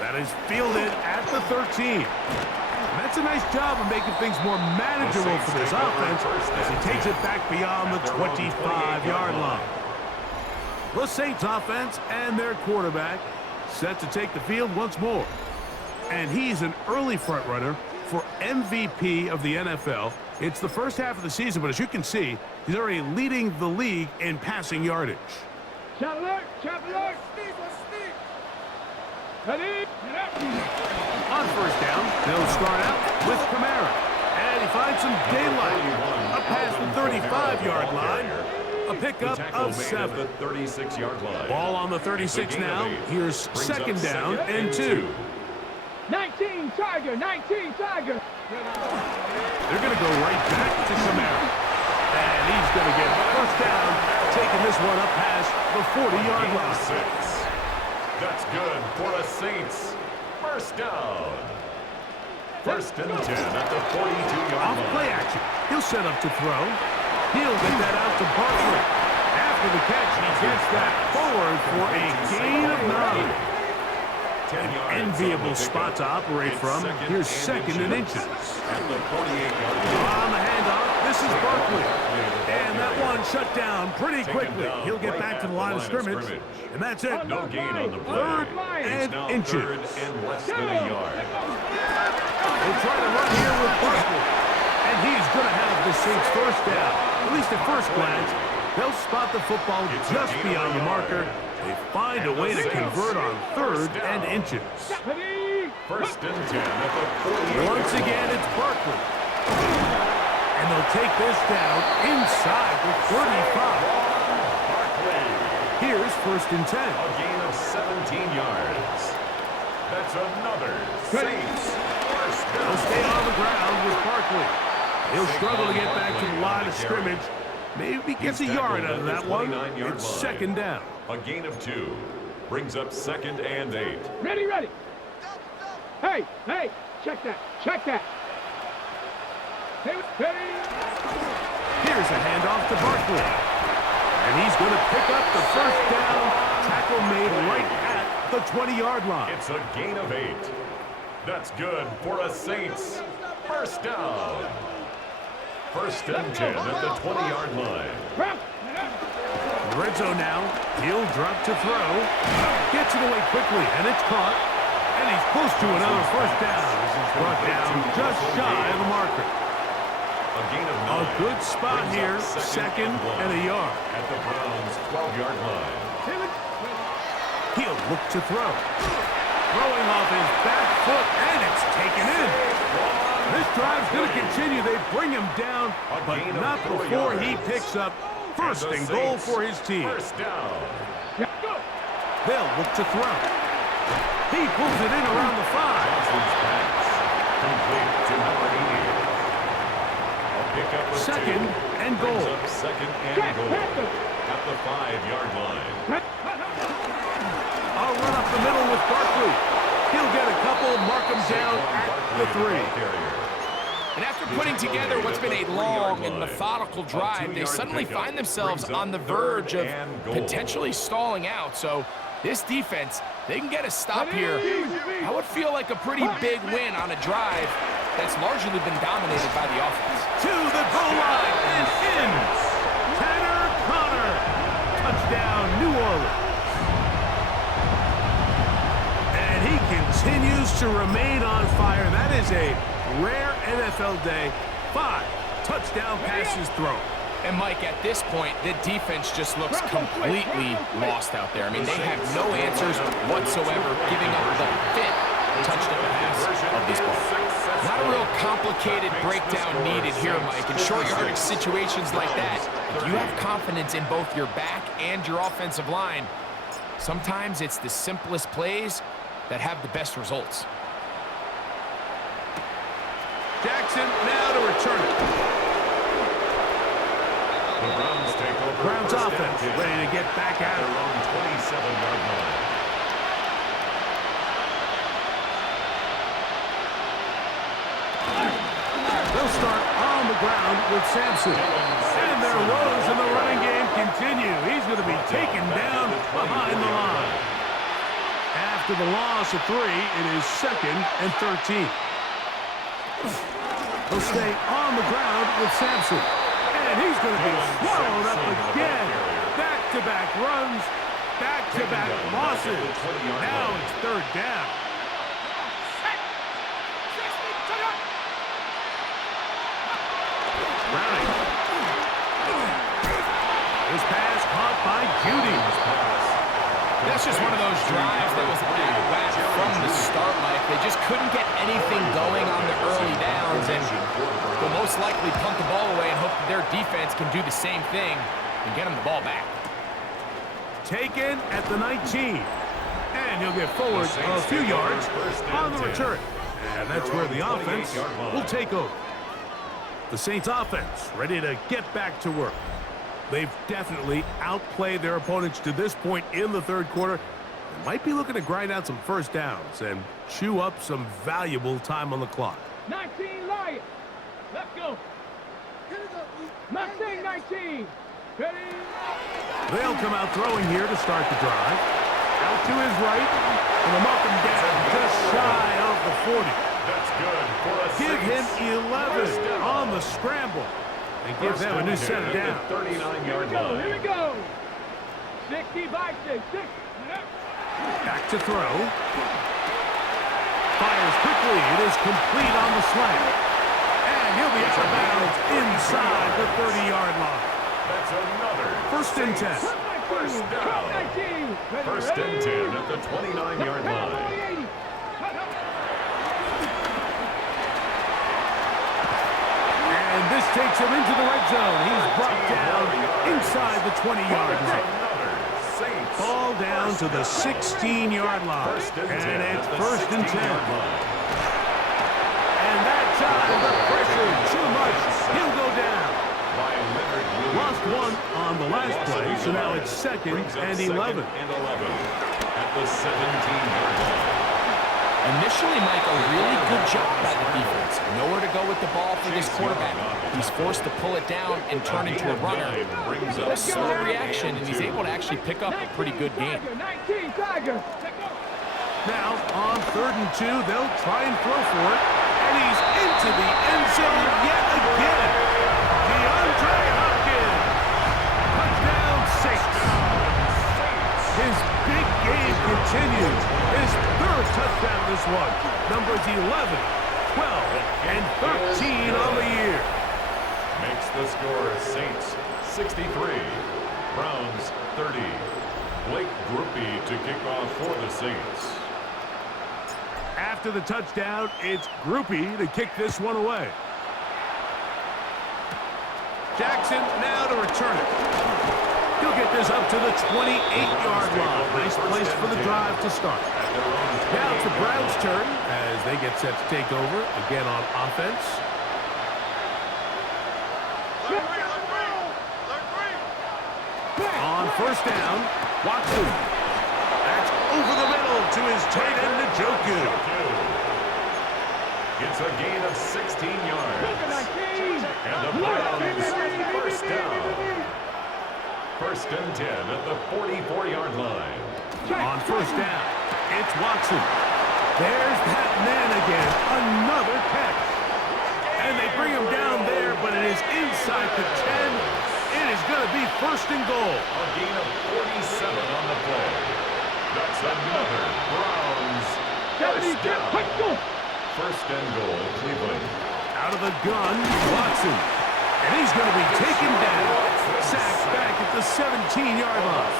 That is fielded at the 13. And that's a nice job of making things more manageable for this offense as he takes it back beyond the 25-yard line. The Saints offense and their quarterback set to take the field once more. And he's an early front runner for MVP of the NFL. It's the first half of the season, but as you can see, he's already leading the league in passing yardage. Shot alert, shot alert. Ready? On 1st down, they'll start out with Kamara. And he finds some daylight up past the 35-yard line. A pickup of 7. The 36-yard line. Ball on the 36 now. Here's 2nd down and 2. 19 Tiger, 19 Tiger. They're going to go right back to Kamara. And he's going to get 1st down, taking this one up past the 40-yard line. 6. That's good for the Saints. 1st down. 1st and 10 at the 42-yard Off line. play action. He'll set up to throw. He'll get that out to Barkley. After the catch, he gets that forward for a gain of 9. An enviable spot to operate from. Here's 2nd and inches. At the 48-yard line. On the handoff, this is Barkley. And that one shut down pretty quickly. He'll get back to the line of scrimmage. And that's it. No gain on the play. 3rd It's and now inches. 3rd and less than a yard. They'll try to run here with Barkley. And he's going to have the Saints 1st down. At least at first glance, they'll spot the football just beyond the marker. They find a way to convert on 3rd and inches. 1st and 10 at the 48. Once again, it's Barkley. And they'll take this down inside the 35. Here's 1st and 10. A gain of 17 yards. That's another Saints first He'll down. stay on the ground with Barkley. He'll struggle to get back to the line of scrimmage. Maybe gets a yard out of that one. It's second down. A gain of 2 brings up 2nd and 8. Ready, ready. Hey, hey, check that, check that. Hey, ready. Here's a handoff to Barkley. And he's going to pick up the first down. Tackle made right at the 20-yard line. It's a gain of 8. That's good for a Saints first down. 1st and 10 at the 20-yard line. Red zone now. He'll drop to throw. Gets it away quickly, and it's caught. And he's close to another first down as he's brought down just shy of the marker. A gain of 9. A good spot here, second and a yard. At the Browns' 12-yard line. He'll look to throw. Throwing off his back foot, and it's taken in. This drive's going to continue. They bring him down, but not before he picks up first and goal for his team. First down. They'll look to throw. He pulls it in around the 5. Johnson's pass. Complete to number 80. A pickup of 2nd 2. and goal. Brings up 2nd and goal. At the 5-yard line. I'll run up the middle with Barkley. He'll get a couple, mark him down at the 3. And after putting together what's been a long and methodical drive, they suddenly find themselves on the verge of potentially stalling out. So this defense, they can get a stop here. That would feel like a pretty big win on a drive that's largely been dominated by the offense. To the goal line and in. Tanner Connor. Touchdown, New Orleans. And he continues to remain on fire. That is a rare NFL day. 5 touchdown passes thrown. And Mike, at this point, the defense just looks completely lost out there. I mean, they have no answers whatsoever, giving up the 5th touchdown pass of this ball. Not a real complicated breakdown needed here, Mike. In short yardage situations like that, if you have confidence in both your back and your offensive line, sometimes it's the simplest plays that have the best results. Jackson now to return it. The Browns take over. Browns offense ready to get back at Their it. own 27-yard line. They'll start on the ground with Sampson. And their woes in the running game continue. He's going to be taken down behind the line. After the loss of 3, it is 2nd and 13. They'll stay on the ground with Sampson. And he's going to be swallowed up again. Back-to-back runs, back-to-back losses. Now it's 3rd down. Browning. His pass caught by Judy. That's just one of those drives that was out of whack from the start, Mike. They just couldn't get anything going on the early downs, and they'll most likely punt the ball away and hope that their defense can do the same thing and get them the ball back. Taken at the 19. And he'll get forward a few yards on the return. And that's where the offense will take over. The Saints offense ready to get back to work. They've definitely outplayed their opponents to this point in the 3rd quarter. They might be looking to grind out some first downs and chew up some valuable time on the clock. 19 Lions. Let's go. Mustang 19. Ready. They'll come out throwing here to start the drive. Out to his right, and they'll mark him down just shy of the 40. That's good for a Give him Saints 11 on the scramble. And give them a new set of downs. 39-yard line. Here we go. 65, 6. Back to throw. Fires quickly. It is complete on the slant. And he'll be out of bounds inside the 30-yard line. That's another 1st and 10. first down. 1st and 10 at the 29-yard line. And this takes him into the red zone. He's brought down inside the 20-yard line. Another Saints. Ball down to the 16-yard line. And it's first and 10. And that time, the pressure too much. He'll go down. Lost one on the last play, so now it's second and 11. At the 17-yard line. Initially, Mike, a really good job by the defense. Nowhere to go with the ball for this quarterback. He's forced to pull it down and turn into a runner. A slow reaction, and he's able to actually pick up a pretty good game. Now, on 3rd and 2, they'll try and throw for it. And he's into the end zone yet again. DeAndre Hopkins. Touchdown, Saints. His big game continues. His 3rd touchdown this one. Numbers 11, 12, and 13 on the year. Makes the score Saints 63, Browns 30. Blake Groupie to kick off for the Saints. After the touchdown, it's Groupie to kick this one away. Jackson now to return it. He'll get this up to the 28-yard line. Nice place for the drive to start. Now it's the Browns' turn as they get set to take over again on offense. On 1st down, Watson. That's over the middle to his tight end, Njoku. It's a gain of 16 yards. And the Browns first down. 1st and 10 at the 44-yard line. On 1st down, it's Watson. There's that man again. Another catch. And they bring him down there, but it is inside the 10. It is going to be 1st and goal. A gain of 47 on the play. That's another Browns first down. 1st and goal, Cleveland. Out of the gun, Watson. And he's going to be taken down. Sacked back at the 17-yard line.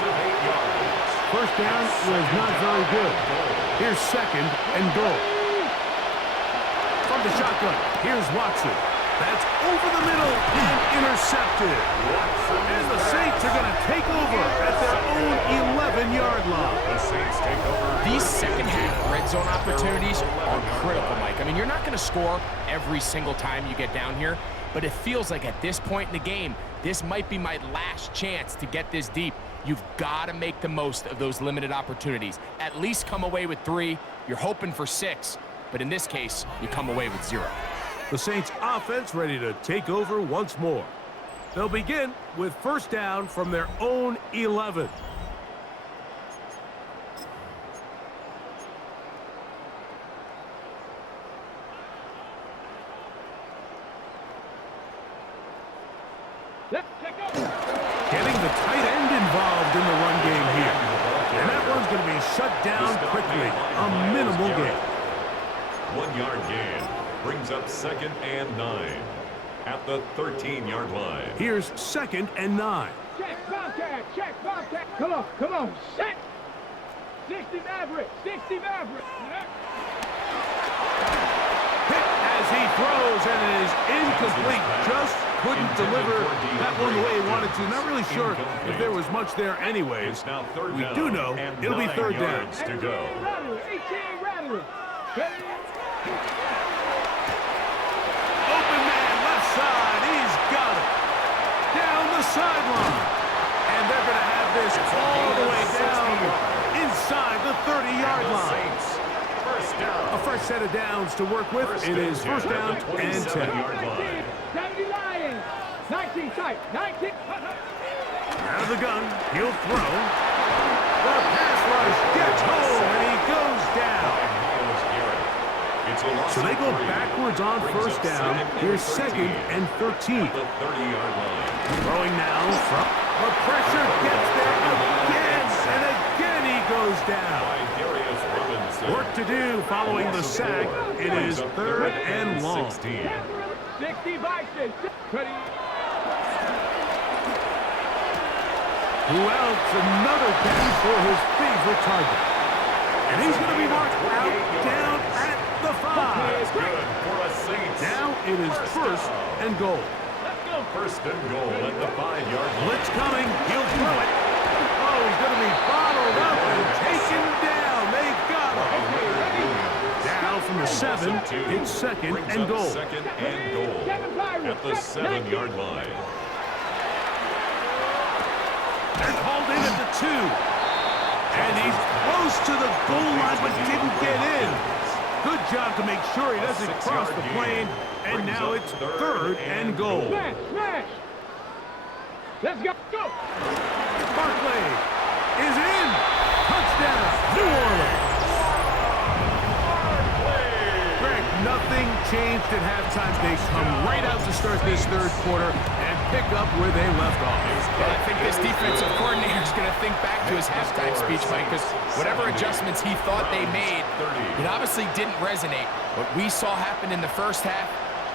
1st down was not very good. Here's 2nd and goal. From the shotgun, here's Watson. That's over the middle and intercepted. And the Saints are going to take over at their own 11-yard line. The Saints take over. These second-half red zone opportunities are critical, Mike. I mean, you're not going to score every single time you get down here, but it feels like at this point in the game, this might be my last chance to get this deep. You've got to make the most of those limited opportunities. At least come away with 3. You're hoping for 6, but in this case, you come away with 0. The Saints offense ready to take over once more. They'll begin with 1st down from their own 11. Getting the tight end involved in the run game here. And that one's going to be shut down quickly. A minimal gain. 1-yard gain brings up 2nd and 9 at the 13-yard line. Here's 2nd and 9. Check Bobcat. Come on, set. 60 Maverick. Hit as he throws, and it is incomplete. Just couldn't deliver that one the way he wanted to. Not really sure if there was much there anyways. It's now 3rd We down do know and it'll be 9 3rd down. yards to go. 18 Rattler. Open man, left side. He's got it. Down the sideline. And they're going to have this all the way down inside the 30-yard line. First down. A fresh set of downs to work with. It is 1st down and 10. 70 Lions. 19 tight. 19. Out of the gun. He'll throw. The pass rush gets home, and he goes down. So they go backwards on 1st down. Here's 2nd and 13. The 30-yard line. Throwing now from the pressure gets there again, and again he goes down. Work to do following the sack. It is 3rd and long. 60 Bison. Who else? Another catch for his favorite target. And he's going to be marked out down at the 5. Good for a Saints. Now it is 1st and goal. 1st and goal at the 5-yard line. Blitz coming. He'll throw it. Oh, he's going to be 7. It's second and goal. Second and goal at the 7-yard line. They're called in at the 2. And he's close to the goal line but didn't get in. Good job to make sure he doesn't cross the plane. And now it's third and goal. Smash! Let's go! Go! Barkley is in. Touchdown, New Orleans. Greg, nothing changed at halftime. They come right out to start this third quarter and pick up where they left off. Well, I think this defensive coordinator is going to think back to his halftime speech, Mike, because whatever adjustments he thought they made, it obviously didn't resonate. What we saw happen in the first half,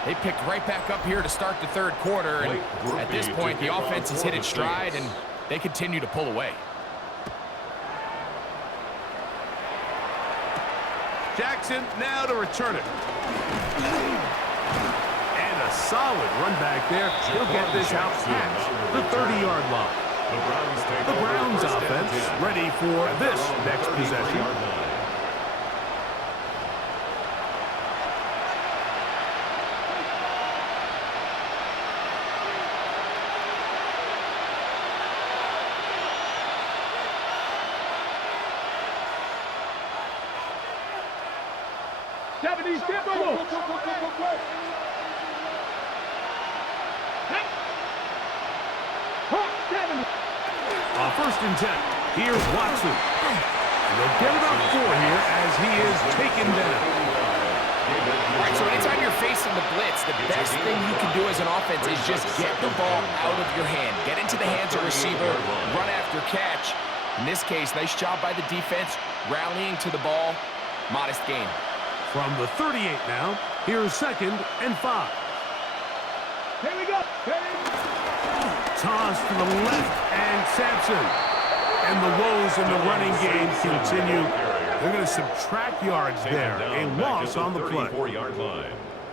they picked right back up here to start the third quarter, and at this point, the offense has hit its stride, and they continue to pull away. Jackson now to return it. And a solid run back there. He'll get this out past the 30-yard line. The Browns offense ready for this next possession. First and 10. Here's Watson. And they'll get about 4 here as he is taken down. All right, so anytime you're facing the blitz, the best thing you can do as an offense is just get the ball out of your hand. Get into the hands of receiver, run after catch. In this case, nice job by the defense, rallying to the ball. Modest gain. From the 38 now, here's second and 5. Here we go. Toss to the left, and Sampson. And the woes in the running game continue. They're going to subtract yards there. A loss on the play.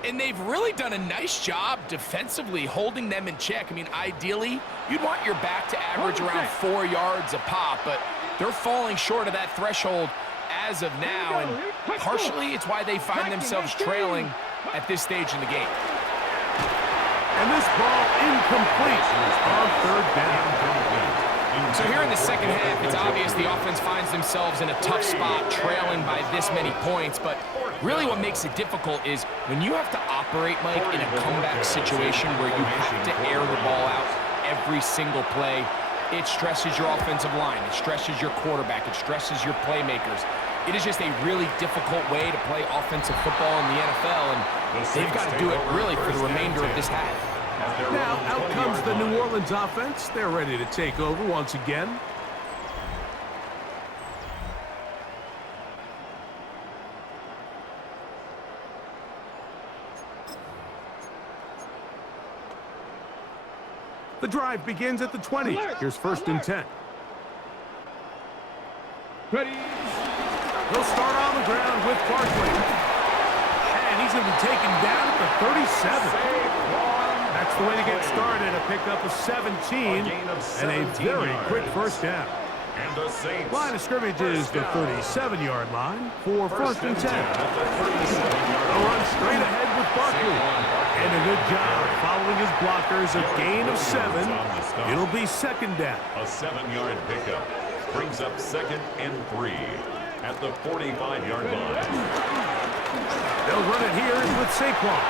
And they've really done a nice job defensively holding them in check. I mean, ideally, you'd want your back to average around 4 yards a pop, but they're falling short of that threshold as of now, and partially it's why they find themselves trailing at this stage in the game. And this ball incomplete on third down. So here in the second half, it's obvious the offense finds themselves in a tough spot, trailing by this many points. But really what makes it difficult is when you have to operate, Mike, in a comeback situation where you have to air the ball out every single play, it stresses your offensive line, it stresses your quarterback, it stresses your playmakers. It is just a really difficult way to play offensive football in the NFL, and they've got to do it really for the remainder of this half. Now out comes the New Orleans offense. They're ready to take over once again. The drive begins at the 20. Here's first and 10. Ready. He'll start on the ground with Barkley. And he's going to be taken down at the 37. That's the way to get started. A pickup of 17 and a very quick first down. Line of scrimmage is the 37-yard line for first and 10. They'll run straight ahead with Barkley. And a good job following his blockers. A gain of 7. It'll be second down. A 7-yard pickup brings up second and 3 at the 45-yard line. They'll run it here with Saquon.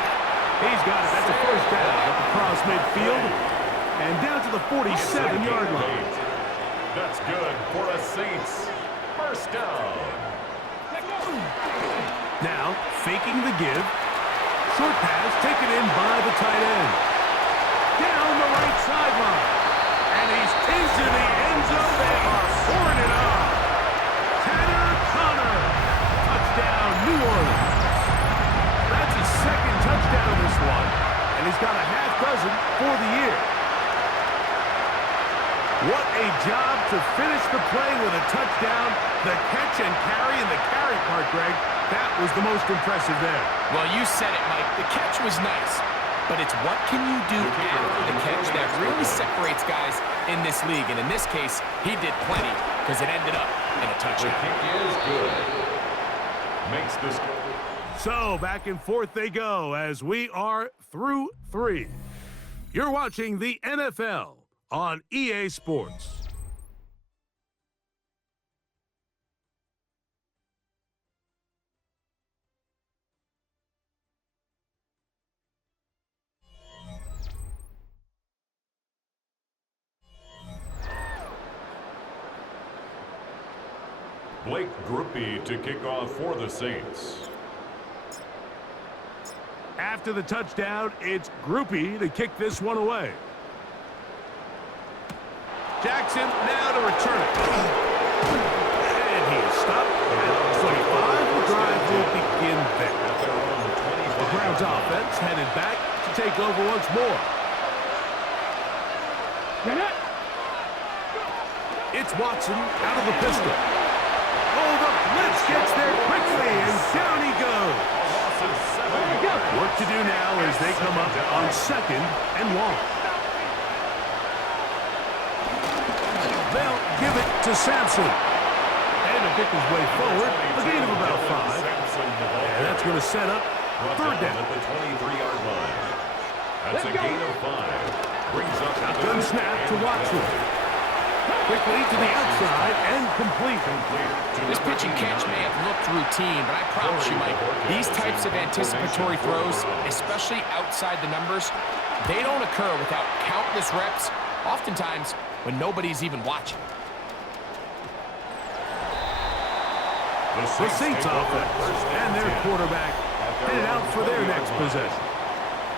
He's got it. That's a first down across midfield and down to the 47-yard line. That's good for a Saints first down. Now faking the give. Short pass taken in by the tight end. Down the right sideline. And he's into the end zone. They are pouring it on. Tanner Connor. Touchdown, New Orleans. That's his second touchdown of this one. And he's got a half dozen for the year. What a job to finish the play with a touchdown. The catch and carry, and the carry part, Greg, that was the most impressive there. Well, you said it, Mike. The catch was nice, but it's what can you do after the catch that really separates guys in this league. And in this case, he did plenty because it ended up in a touchdown. The kick is good. Makes this So back and forth they go as we are through 3. You're watching the NFL on EA Sports. Blake Groupie to kick off for the Saints. After the touchdown, it's Groupie to kick this one away. Jackson now to return it. And he is stopped at 25. The drive will begin there. The Browns offense headed back to take over once more. It's Watson out of the pistol. Oh, the blitz gets there quickly, and down he goes. Work to do now as they come up on 2nd and long. They'll give it to Sampson. And to pick his way forward, a gain of about 5. And that's going to set up 3rd down. At the 23-yard line. That's a gain of 5. Brings up Gun snap to Watson. Quickly to the outside and complete. This pitch and catch may have looked routine, but I promise you, Mike, these types of anticipatory throws, especially outside the numbers, they don't occur without countless reps, oftentimes when nobody's even watching. The Saints offense and their quarterback headed out for their next possession.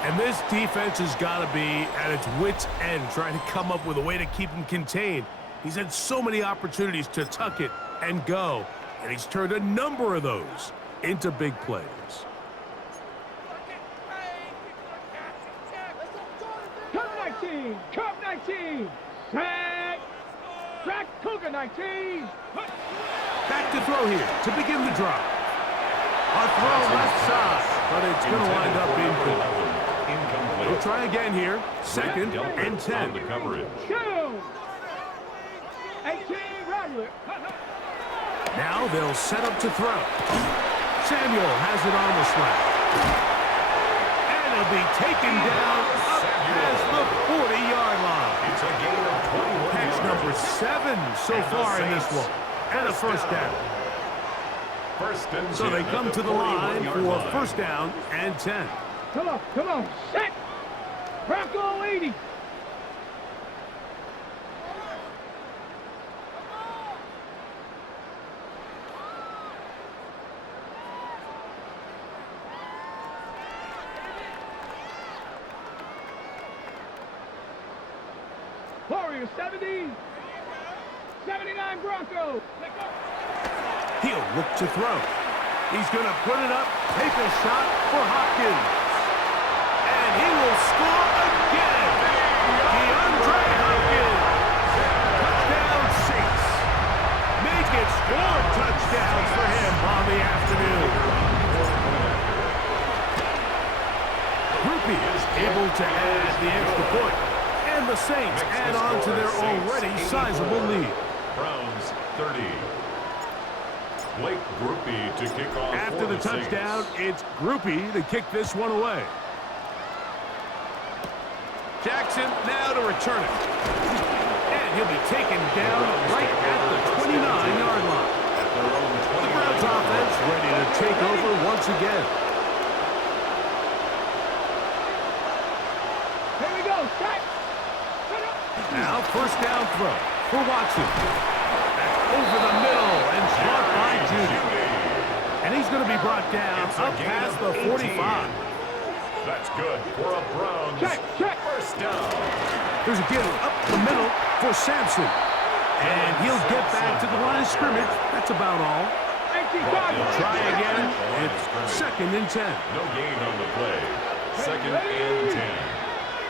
And this defense has got to be at its wits' end, trying to come up with a way to keep him contained. He's had so many opportunities to tuck it and go, and he's turned a number of those into big plays. Come 19! Come 19! Sack! Sack Cougar 19! Back to throw here to begin the drive. A throw left side, but it's going to wind up incomplete. We'll try again here. 2nd and 10. The coverage. 18, Radler. Now they'll set up to throw. Samuel has it on the slap. And it'll be taken down up past the 40-yard line. It's a gain of 21 Catch number 7 so far in this one. And a 1st down. So they come to the line for 1st down and 10. Come on, set! Bronco 80! Warriors 70! 79 Bronco! He'll look to throw. He's going to put it up, take a shot for Hopkins. And he will score again. DeAndre Hopkins. Touchdown Saints. Make it 4 touchdowns for him on the afternoon. Groupie is able to add the extra point. And the Saints add on to their already sizable lead. Browns 30. Blake Groupie to kick off. After the touchdown, it's Groupie to kick this one away. Jackson now to return it. And he'll be taken down right at the 29-yard line. The Browns offense ready to take over once again. Here we go, set! Now 1st down throw for Watson. That's over the middle and caught by Judy. And he's going to be brought down up past the 45. That's good for a Browns. Check! 1st down. There's a give up the middle for Sampson. And he'll get back to the line of scrimmage. That's about all. Try again. It's 2nd and 10. No gain on the play. 2nd and 10.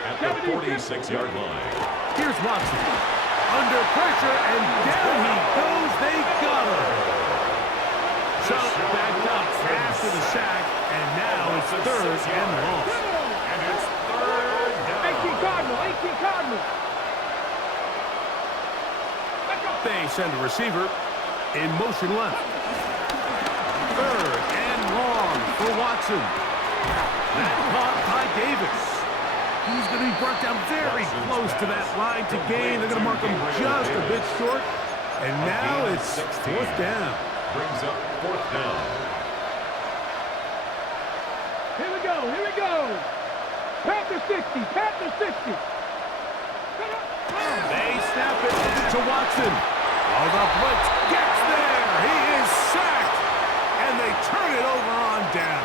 At the 46-yard line. Here's Watson. Under pressure, and down he goes. They got him. So backed up after the sack, and now it's 3rd and long. And it's 3rd down. 18 Cardinal. They send a receiver in motion left. 3rd and long for Watson. That caught by Davis. He's going to be brought down very close to that line to gain. They're going to mark him just a bit short. And now it's 4th down. Brings up 4th down. Here we go, here we go. Pat the 60, pat the 60. They snap it to Watson. Oh, the blitz gets there. He is sacked. And they turn it over on down.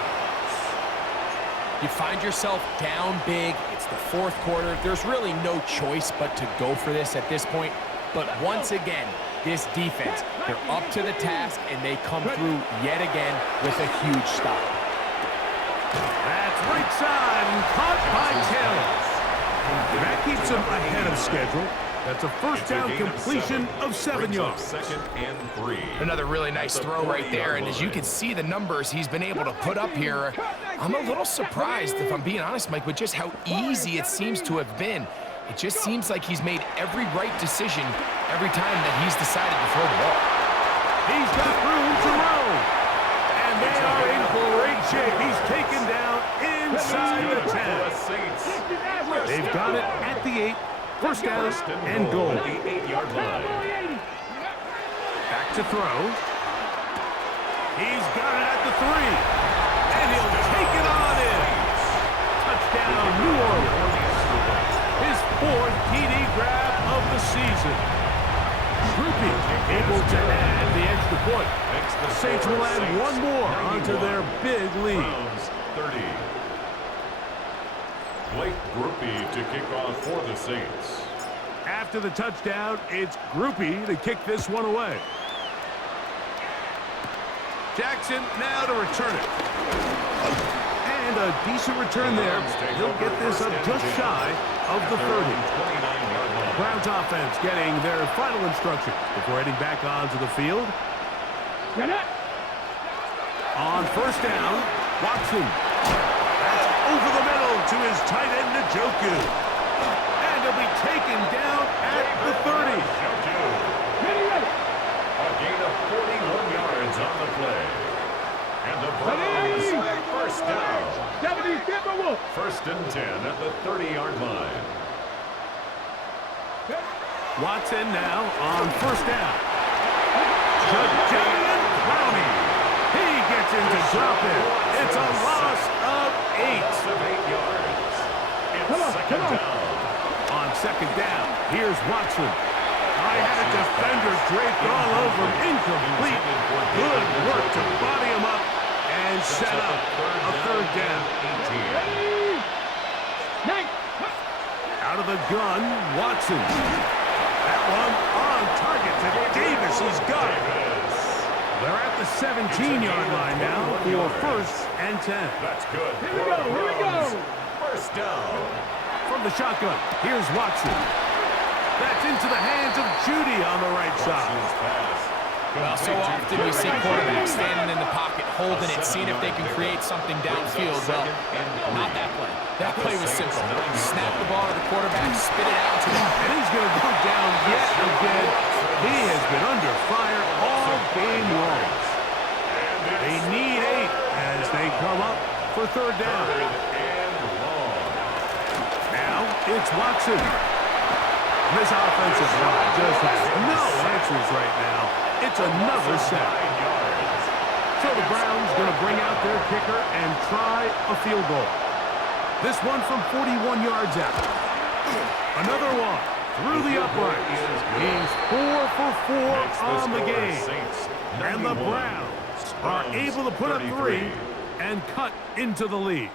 You find yourself down big. It's the 4th quarter. There's really no choice but to go for this at this point. But once again, this defense, they're up to the task, and they come through yet again with a huge stop. That's right side and caught by Taylor. That keeps him ahead of schedule. That's a first down completion of 7 yards. 2nd and 3. Another really nice throw right there, and as you can see the numbers he's been able to put up here, I'm a little surprised, if I'm being honest, Mike, with just how easy it seems to have been. It just seems like he's made every right decision every time that he's decided to throw the ball. He's got room to roll. And they are in great shape. He's taken down inside the 10. They've got it at the 8. First down and goal. The 8-yard line. Back to throw. He's got it at the 3. And he'll take it on in. Touchdown, New Orleans. His 4th TD grab of the season. Groupie able to add the extra point. The Saints will add one more onto their big lead. 30. Blake Groupie to kick off for the Saints. After the touchdown, it's Groupie to kick this one away. Jackson now to return it. And a decent return there. He'll get this up just shy of the 30. Browns offense getting their final instruction before heading back onto the field. On first down, Watson. That's over the middle to his tight end, Njoku. And he'll be taken down at the 30. A gain of 41 yards on the play. And the Browns first down. 1st and 10 at the 30-yard line. Watson now on first down. Jadavian Clowney. He gets into drop it. It's a loss of 8. 8 yards. It's 2nd down. On 2nd down, here's Watson. I had a defender draped all over him. Incomplete. Good work to body him up and set up a 3rd down. 18. Out of the gun, Watson. That one on target to Davis. He's got it. They're at the 17-yard line now for 1st and 10. That's good. Here we go, here we go. First down. From the shotgun, here's Watson. That's into the hands of Judy on the right side. Well, so often we see quarterbacks standing in the pocket, holding it, seeing if they can create something downfield. Well, not that play. That play was simple. Snap the ball to the quarterback, spit it out to him. And he's going to go down yet again. He has been under fire all game long. They need 8 as they come up for 3rd down. Now it's Watson. This offensive line just has no answers right now. It's another sack. So the Browns going to bring out their kicker and try a field goal. This one from 41 yards out. Another one through the uprights. He's 4 for 4 on the game. And the Browns are able to put up 3 and cut into the lead.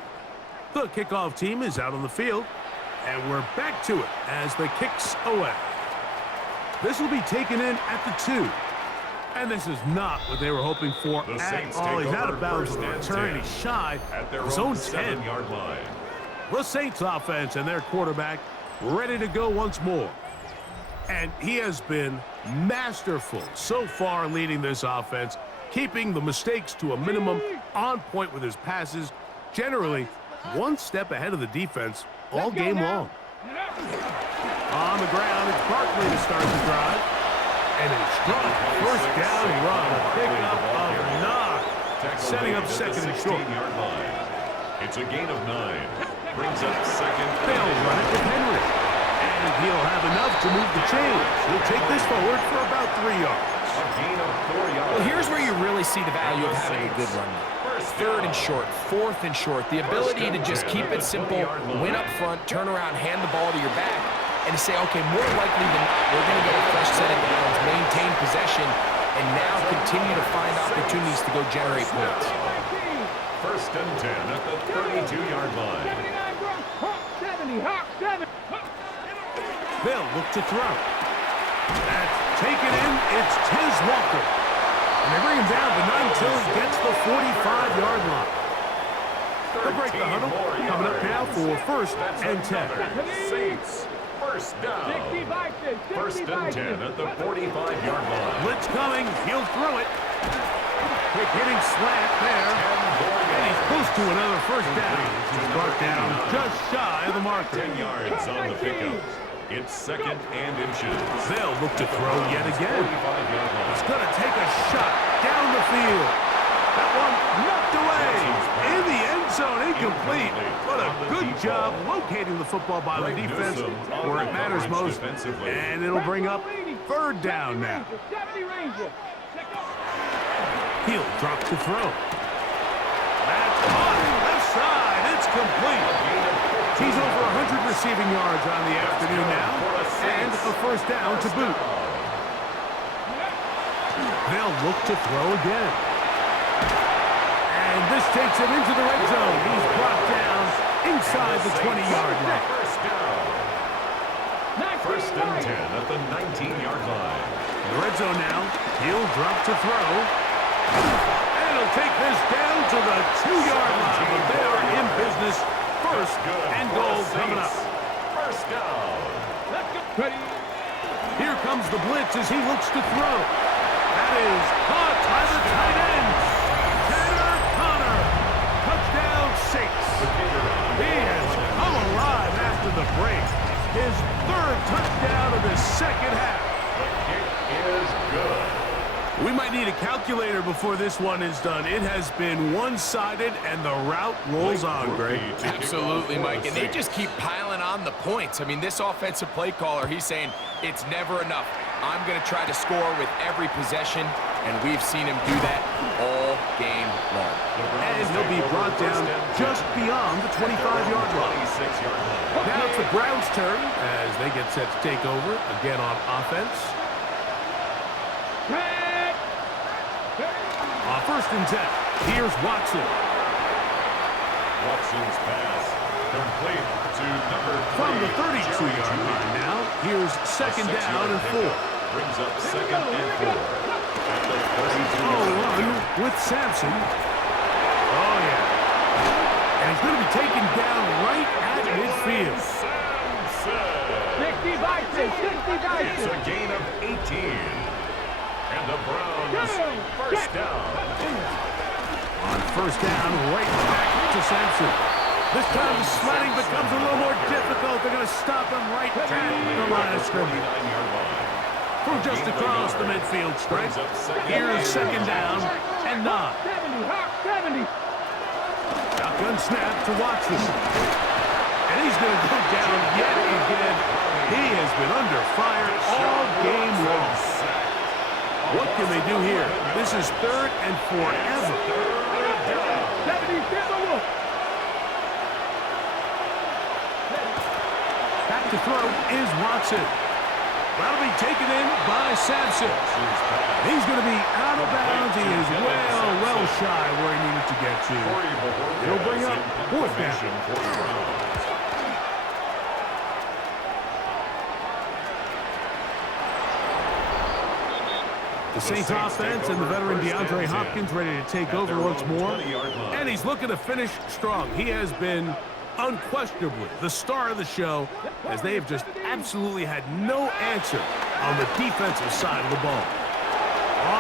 The kickoff team is out on the field, and we're back to it as the kick's away. This will be taken in at the 2. And this is not what they were hoping for at all. He's out of bounds on the return. He's shy of his own 10. line. The Saints offense and their quarterback ready to go once more. And he has been masterful so far leading this offense, keeping the mistakes to a minimum, on point with his passes, generally one step ahead of the defense all game long. On the ground, it's Barkley to start the drive. And a strong first down run, a pickup of 9. setting up second and short. Line. It's a gain of 9. Brings up second. They'll run it with Henry. And he'll have enough to move the chains. He'll take this forward for about 3 yards. A gain of 4 yards. Well, here's where you really see the value of having a good run. Third and short, fourth and short. The ability to just keep it simple, win up front, turn around, hand the ball to your back, and to say, okay, more likely than not, we're going to get a fresh set of downs, maintain possession, and now continue to find opportunities to go generate points. First and 10 at the 32-yard line. 70, Hawk 7. They'll look to throw. That's taken in. It's Tiz Walker. And they bring him down, but not until he gets the 45-yard line. They'll break the huddle. Coming up now for first and 10. Saints, first down. First and 10 at the 45-yard line. Blitz coming. He'll throw it. Quick hitting slant there. And he's close to another first down. He's brought down just shy of the marker. 10 yards on the pickup. It's second and inches. They'll look to throw yet again. 45-yard line. He's going to take a shot down the field. That one knocked away. In the end zone, incomplete. What a good job locating the football by the defense where it matters most. And it'll bring up third down now. He'll drop to throw. That's caught. Left side. It's complete. He's over 100 receiving yards on the afternoon now. And a first down to boot. They'll look to throw again. And this takes him into the red zone. He's brought down inside the 20-yard line. First and 10 at the 19-yard line. In the red zone now. He'll drop to throw. And he'll take this down to the 2-yard line. But they are in business. First and goal coming up. First down. Here comes the blitz as he looks to throw. That is caught by the tight end. Tanner Connor. Touchdown Saints. He has come alive after the break. His third touchdown of the second half. The kick is good. We might need a calculator before this one is done. It has been one-sided, and the route rolls on, Greg. Absolutely, Mike, and they just keep piling on the points. I mean, this offensive play caller, he's saying it's never enough. I'm going to try to score with every possession, and we've seen him do that all game long. And he'll be brought down just beyond the 25-yard line. Now it's the Browns' turn as they get set to take over again on offense. On first and 10, here's Watson. Watson's pass complete to number 3. From the 32-yard line now, here's second down and 4. Brings up second and 4. At the 32-yard run with Sampson. Oh, yeah. And he's going to be taken down right at midfield. 65. It's a gain of 18. And the Browns first down. On first down, right back to Sampson. This time the sledding becomes a little more difficult. They're going to stop him right at the line of scrimmage. From just across the midfield stripe. Here's second down and 9. 70. Shotgun snap to Watson. And he's going to go down yet again. He has been under fire all game long. What can they do here? This is third and forever. 70, back to throw is Watson. That'll be taken in by Sampson. He's going to be out of bounds. He is well shy where he needed to get to. It'll bring up fourth down. The Saints offense and the veteran DeAndre Hopkins ready to take over once more. And he's looking to finish strong. He has been unquestionably the star of the show as they have just absolutely had no answer on the defensive side of the ball.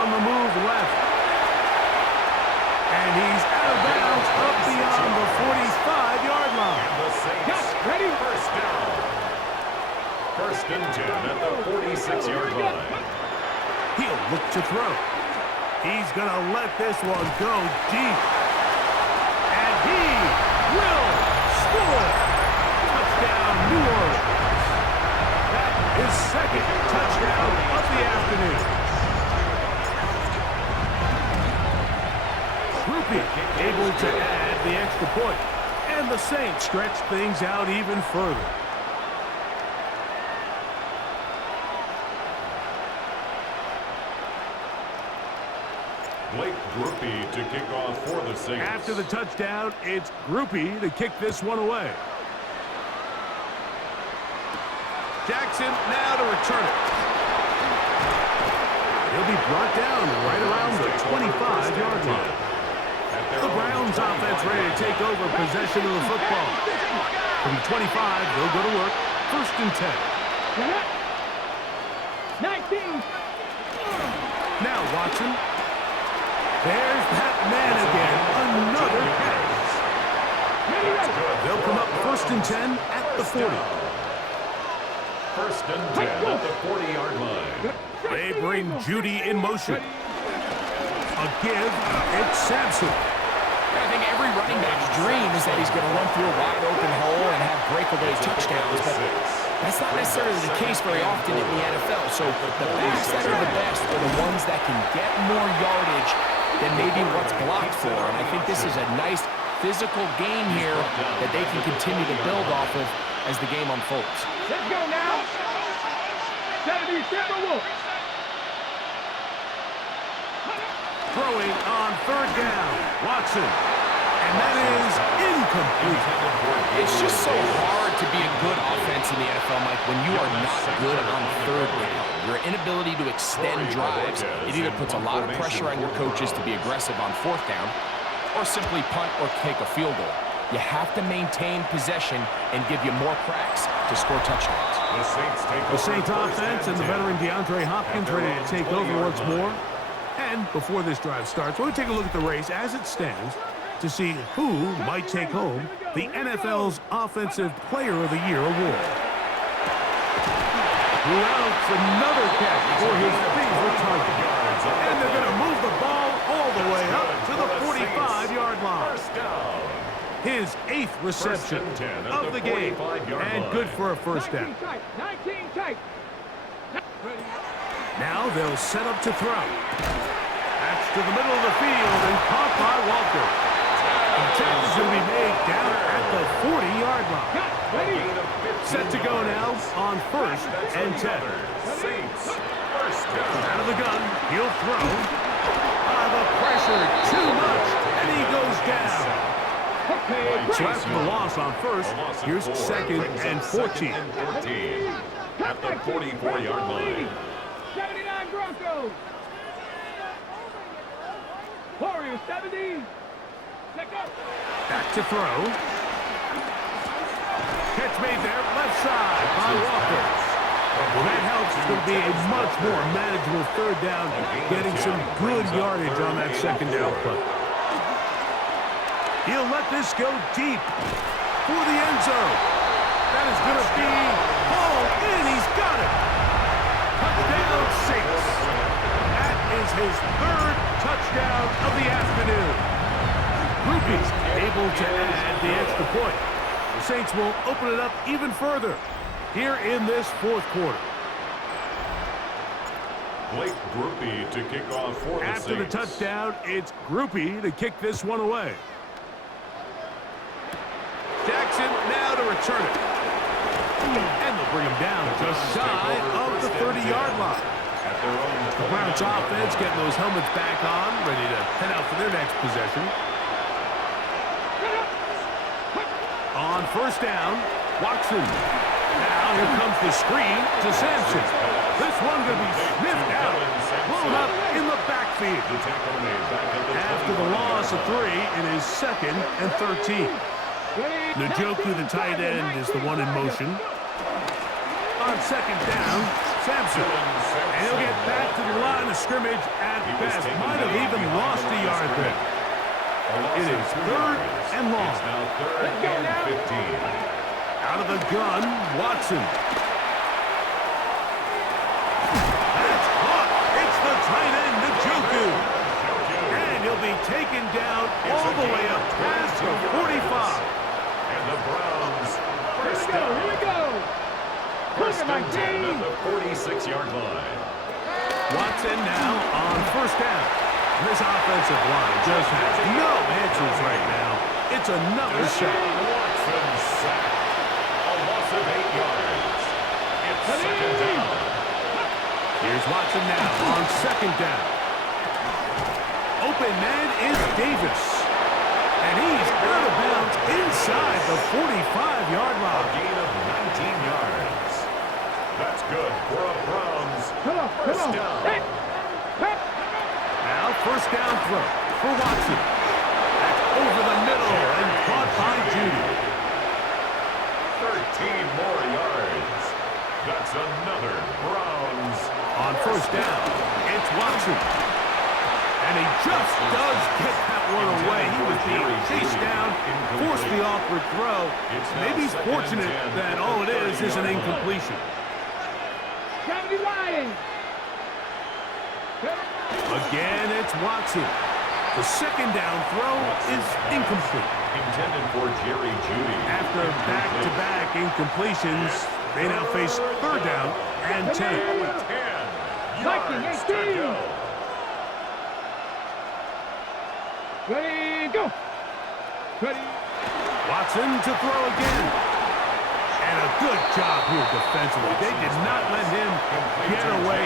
On the move left. And he's out of bounds up beyond the 45-yard line. And the Saints ready first down. First and 10 at the 46-yard line. He'll look to throw. He's going to let this one go deep. And he will score. Touchdown, New Orleans. That is second touchdown of the afternoon. Groupie able to add the extra point. And the Saints stretch things out even further. Blake Groupie to kick off for the Saints. After the touchdown, it's Groupie to kick this one away. Jackson now to return it. He'll be brought down right around the 25-yard line. The Browns offense ready to take over possession of the football. From the 25, they'll go to work. First and 10. 19. Now Watson. There's that man again. Another catch. They'll come up first and 10 at the 40. First and 10 at the 40-yard line. They bring Judy in motion. A give. It's Sampson. I think every running back's dream is that he's going to run through a wide open hole and have breakaway touchdowns, but that's not necessarily the case very often in the NFL. So the backs that are the best are the ones that can get more yardage than maybe what's blocked for. And I think this is a nice physical game here that they can continue to build off of as the game unfolds. Let's go now. 77 Wolf. Throwing on third down. Watson. And that is incomplete. It's just so hard to be a good offense in the NFL, Mike, when you are not good on third down. Your inability to extend drives, it either puts a lot of pressure on your coaches to be aggressive on fourth down or simply punt or kick a field goal. You have to maintain possession and give you more cracks to score touchdowns. The Saints offense and the veteran DeAndre Hopkins ready to take over once more. And before this drive starts, we'll take a look at the race as it stands to see who might take home the NFL's Offensive Player of the Year award. Louts another catch for his favorite target. And they're going to move the ball all the way up to the 45-yard line. His 8th reception of the game. And good for a first down. 19 tight. Now they'll set up to throw. That's to the middle of the field and caught by Walker. The tackle is going to be made down at the 40-yard line. Set to go now on first and 10. Out of the gun, he'll throw. The pressure, too much, and he goes down. So after the loss on first, here's second and 14. At the 44-yard line. 79 Broncos. Warriors 70. Back to throw. Catch made there, left side by Walker. Well, that helps. It's going to be a much more manageable third down, getting some good yardage on that second down play. He'll let this go deep for the end zone. That is going to be hauled in. He's got it. Touchdown Saints. That is his 3rd touchdown of the afternoon. Groupie's able to add the extra point. The Saints will open it up even further here in this 4th quarter. Blake Groupie to kick off for the After the Saints. touchdown, it's Groupie to kick this one away. Jackson now to return it. And they'll bring him down just shy of the 30-yard line. The Browns offense getting those helmets back on, ready to head out for their next possession. On first down, Watson. Now here comes the screen to Sampson. This one going to be sniffed out, blown up in the backfield. After the loss of 3, it is second and 13. Njoku, the tight end, is the one in motion. On second down, Sampson. And he'll get back to the line of scrimmage at best. Might have even lost a yard there. It is 3rd and long. Now 3rd and 15. Out of the gun, Watson. That's caught. It's the tight end, Njoku. going down all the way up past the 45. And the Browns first Here down. we go. First Look at my and 10 team. at the 46-yard line. Watson now on first down. This offensive line just has no answers right now. It's another shot. Watson sacked. A loss of 8 yards. It's second down. Here's Watson now on second down. Open man is Davis. And he's out of bounds inside the 45-yard A line. gain of 19 yards. That's good for a Browns Come on, first come on. down. Hey, hey. Now first down throw for Watson. That's over the middle and caught by Judy. 13 more yards. That's another Browns. On first down, it's Watson. And he just does get that one away. He was being chased down, forced the awkward throw. Maybe he's fortunate that all it is an incompletion. 70 Lions. Again, it's Watson. The second down throw is incomplete. Intended for Jerry Judy. After back-to-back incompletions, they now face third down and 10. 10 Viking, yards to 18. go. Ready, go. Ready. Watson to throw again. And a good job here defensively. They did not let him get away.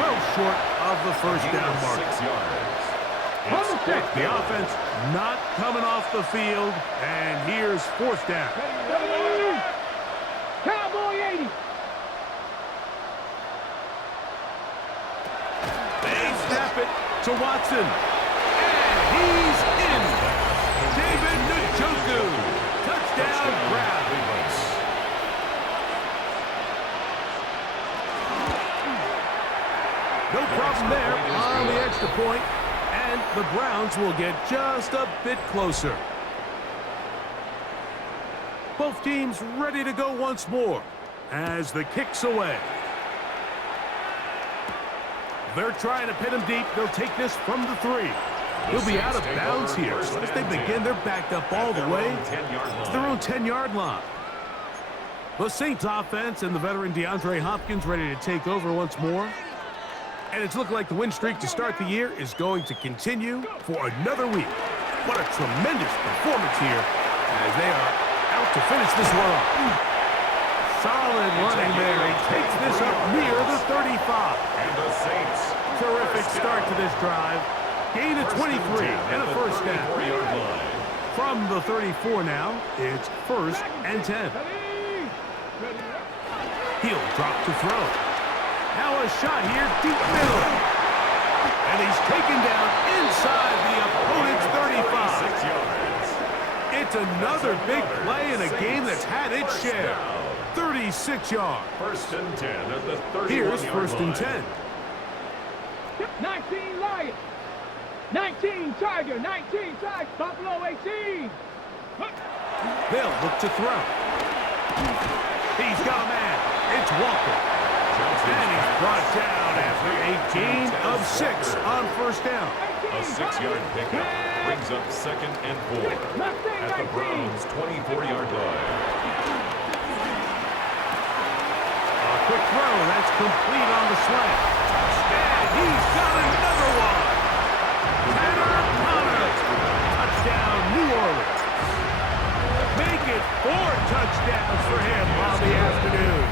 Well short of the first Gain down of mark. 6 yards. Hold the stick. The offense not coming off the field. And here's fourth down. Ready. Cowboy 80. They snap it to Watson. And he's in. David Njoku. Touchdown, Browns. No problem there on the extra point, and the Browns will get just a bit closer. Both teams ready to go once more as the kick's away. They're trying to pin him deep. They'll take this from the 3. He'll be out of bounds here. So as they begin, they're backed up all the way to their own 10-yard line. The Saints offense and the veteran DeAndre Hopkins ready to take over once more. And it's looking like the win streak to start the year is going to continue for another week. What a tremendous performance here as they are out to finish this one off. Solid running there. He takes this up near the 35. And the Saints. Terrific start to this drive. Gain of 23 and a first down. 34-yard line. From the 34 now, it's first and 10. He'll drop to throw. Now a shot here, deep middle. And he's taken down inside the opponent's 35. 6 yards. It's another big play in a game that's had its share. 36 yards. First and 10 at the 31-yard line. Here's first and 10. 19 Lions. 19 Tiger. 19 Tiger. Buffalo 18. They'll look to throw. He's got a man. It's Walker. And he's brought down after a gain of 6 on first down. A 6-yard pickup brings up second and 4 at the Browns' 24-yard line. A quick throw. That's complete on the slant. And he's got another one. Tanner Connor. Touchdown, New Orleans. Make it 4 touchdowns for him on the afternoon.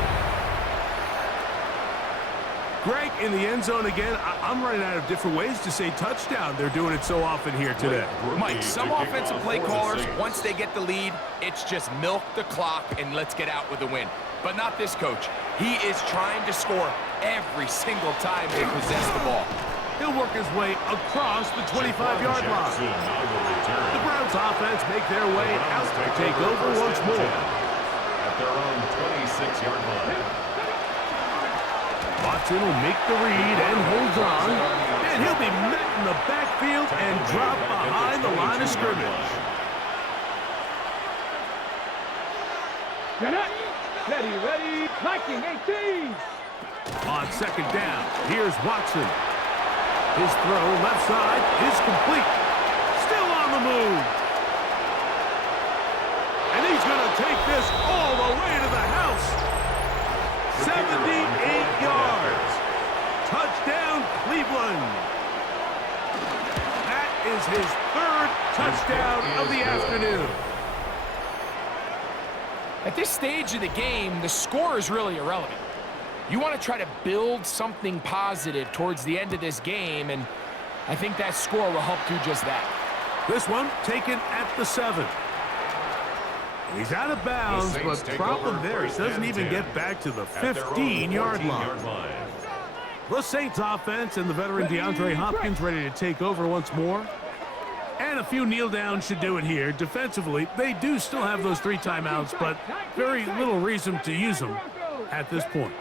Greg, in the end zone again, I'm running out of different ways to say touchdown. They're doing it so often here today. Mike, some offensive play callers, once they get the lead, it's just milk the clock and let's get out with a win. But not this coach. He is trying to score every single time they possess the ball. He'll work his way across the 25-yard line. The Browns offense make their way out to take over once more. At their own 26-yard line. Watson will make the read and holds on. And he'll be met in the backfield and dropped behind the line of scrimmage. Ready, ready. Viking 18. On second down, here's Watson. His throw left side is complete. Still the move. And he's going to take this all the way to the house. 78 yards. Touchdown, Cleveland. That is his third touchdown of the afternoon. At this stage of the game, the score is really irrelevant. You want to try to build something positive towards the end of this game, and I think that score will help do just that. This one taken at the 7. He's out of bounds, but problem there, he doesn't even get back to the 15-yard line. The Saints offense and the veteran DeAndre Hopkins ready to take over once more. And a few kneel downs should do it here. Defensively, they do still have those 3 timeouts, but very little reason to use them at this point.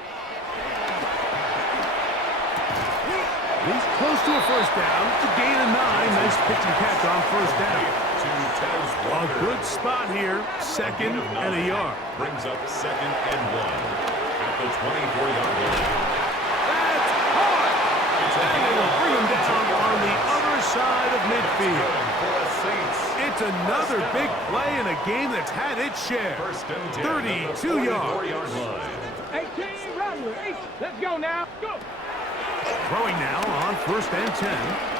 He's close to a first down. A gain of 9. Nice pitch and catch on first down. A good spot here. Second and a yard. Brings up 2nd and 1 at the 24-yard line. That's hard. And they will bring him down on the other side of midfield. It's another big play in a game that's had its share. 32 yards. 18, run with 8. Let's go now. Go. Throwing now on 1st and 10.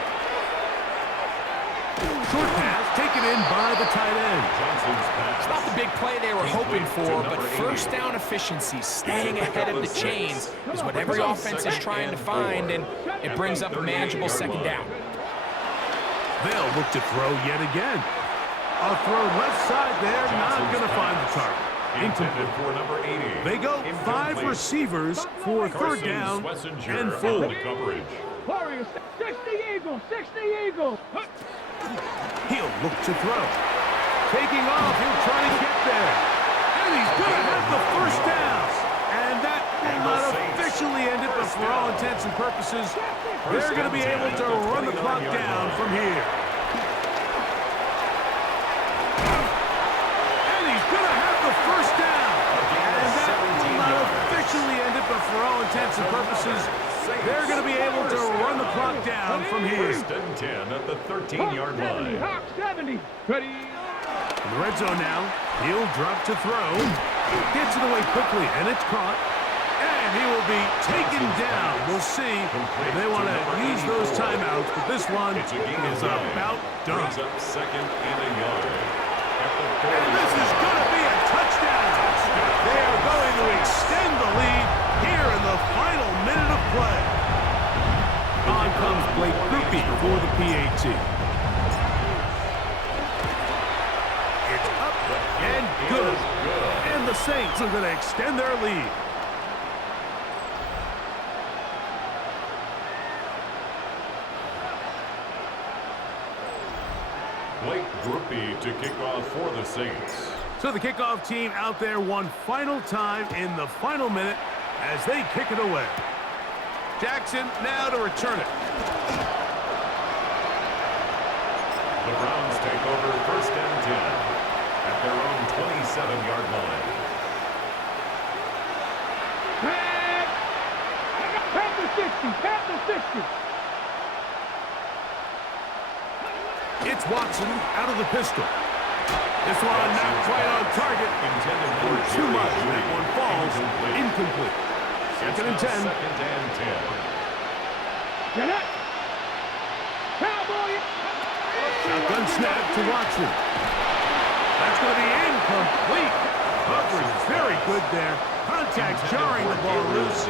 Short pass taken in by the tight end. It's not the big play they were hoping for, but first down efficiency, staying ahead of the chains, is what every offense is trying to find, and it brings up a manageable 2nd down. They'll look to throw yet again. A throw left side there, not going to find the target. Incomplete for number 80. They go 5 receivers for 3rd down and 4. Warriors, 60 Eagles, 60 Eagles. He'll look to throw. Taking off, he'll try to get there. And he's going to have the first down. And that will not officially end it, but for all intents and purposes, they're going to be able to run the clock down from here. And he's going to have the first down. And that will not officially end it, but for all intents and purposes, they're going to be able to run the clock down from here. 1st and 10 at the 13-yard line. Hawk 70. Ready. In the red zone now, he'll drop to throw. Gets it away quickly, and it's caught. And he will be taken down. We'll see if they want to use those timeouts, but this one is about done. 2nd and a yard. And this is going to be a touchdown. They are going to extend the lead here in the final minute of play. On comes Blake Groupie for the PAT. It's up and good. And the Saints are going to extend their lead. Blake Groupie to kick off for the Saints. So the kickoff team out there one final time in the final minute as they kick it away. Jackson now to return it. The Browns take over 1st and 10 at their own 27-yard line. Pat the 60. Pat the 60. It's Watson out of the pistol. This one not quite on target. Intended for Too much. That one falls incomplete. 2nd and 10. 2nd and 10. Get it. Cowboy. Shotgun snap to Watson. That's going to be incomplete. Coverage very good there. Contact jarring the ball loose.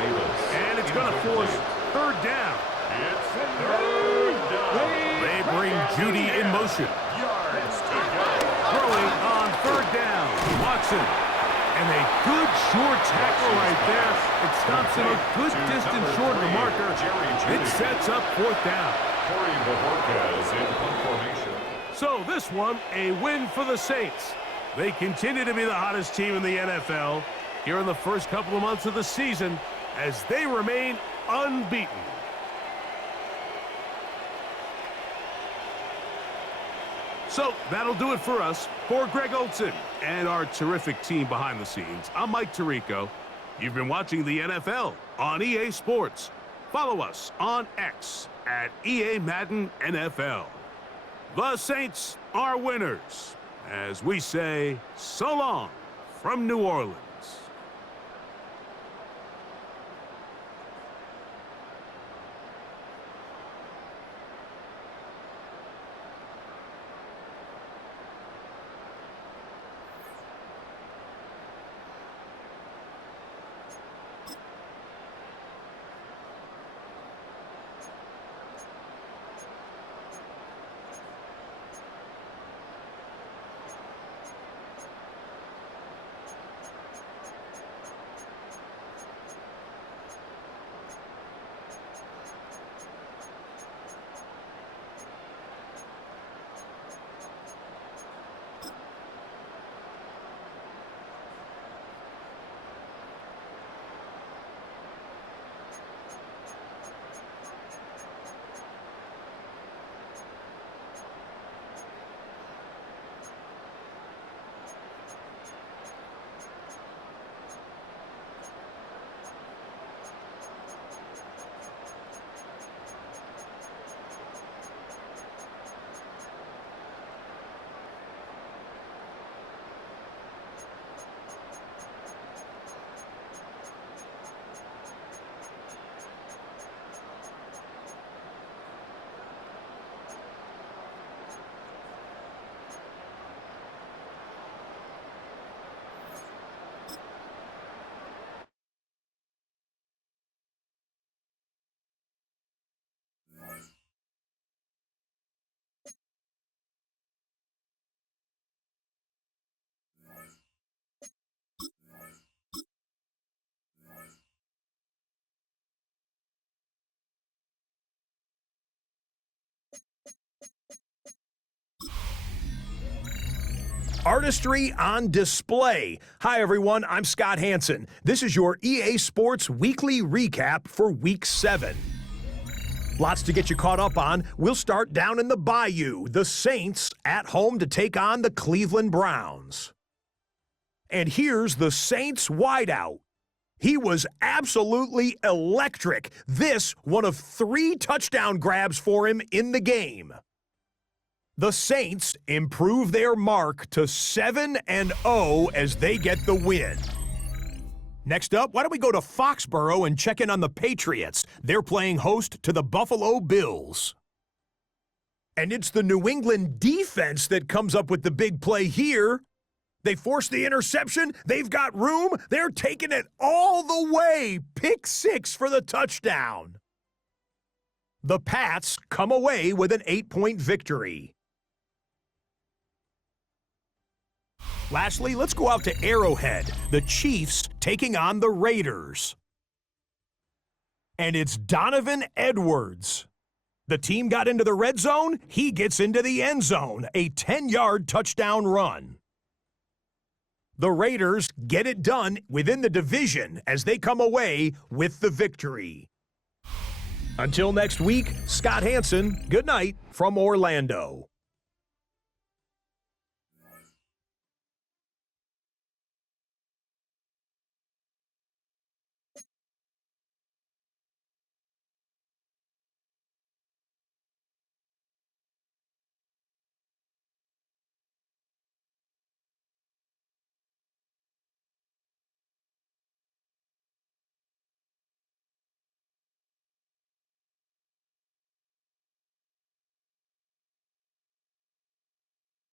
And it's going to force 3rd down. It's 3rd down. They bring Judy in motion. Throwing on 3rd down. Watson. And a good short tackle right there. It stops him a good distance short of the marker. It sets up 4th down. So this one, a win for the Saints. They continue to be the hottest team in the NFL here in the first couple of months of the season as they remain unbeaten. So that'll do it for us. For Greg Olson and our terrific team behind the scenes, I'm Mike Tirico. You've been watching the NFL on EA Sports. Follow us on X at EA Madden NFL. The Saints are winners, as we say so long from New Orleans. Artistry on display. Hi, everyone. I'm Scott Hansen. This is your EA Sports Weekly Recap for Week 7. Lots to get you caught up on. We'll start down in the Bayou. The Saints at home to take on the Cleveland Browns. And here's the Saints wideout. He was absolutely electric. This one of 3 touchdown grabs for him in the game. The Saints improve their mark to 7-0 as they get the win. Next up, why don't we go to Foxborough and check in on the Patriots? They're playing host to the Buffalo Bills. And it's the New England defense that comes up with the big play here. They force the interception. They've got room. They're taking it all the way. Pick 6 for the touchdown. The Pats come away with an 8-point victory. Lastly, let's go out to Arrowhead. The Chiefs taking on the Raiders. And it's Donovan Edwards. The team got into the red zone. He gets into the end zone. A 10-yard touchdown run. The Raiders get it done within the division as they come away with the victory. Until next week, Scott Hansen, good night from Orlando.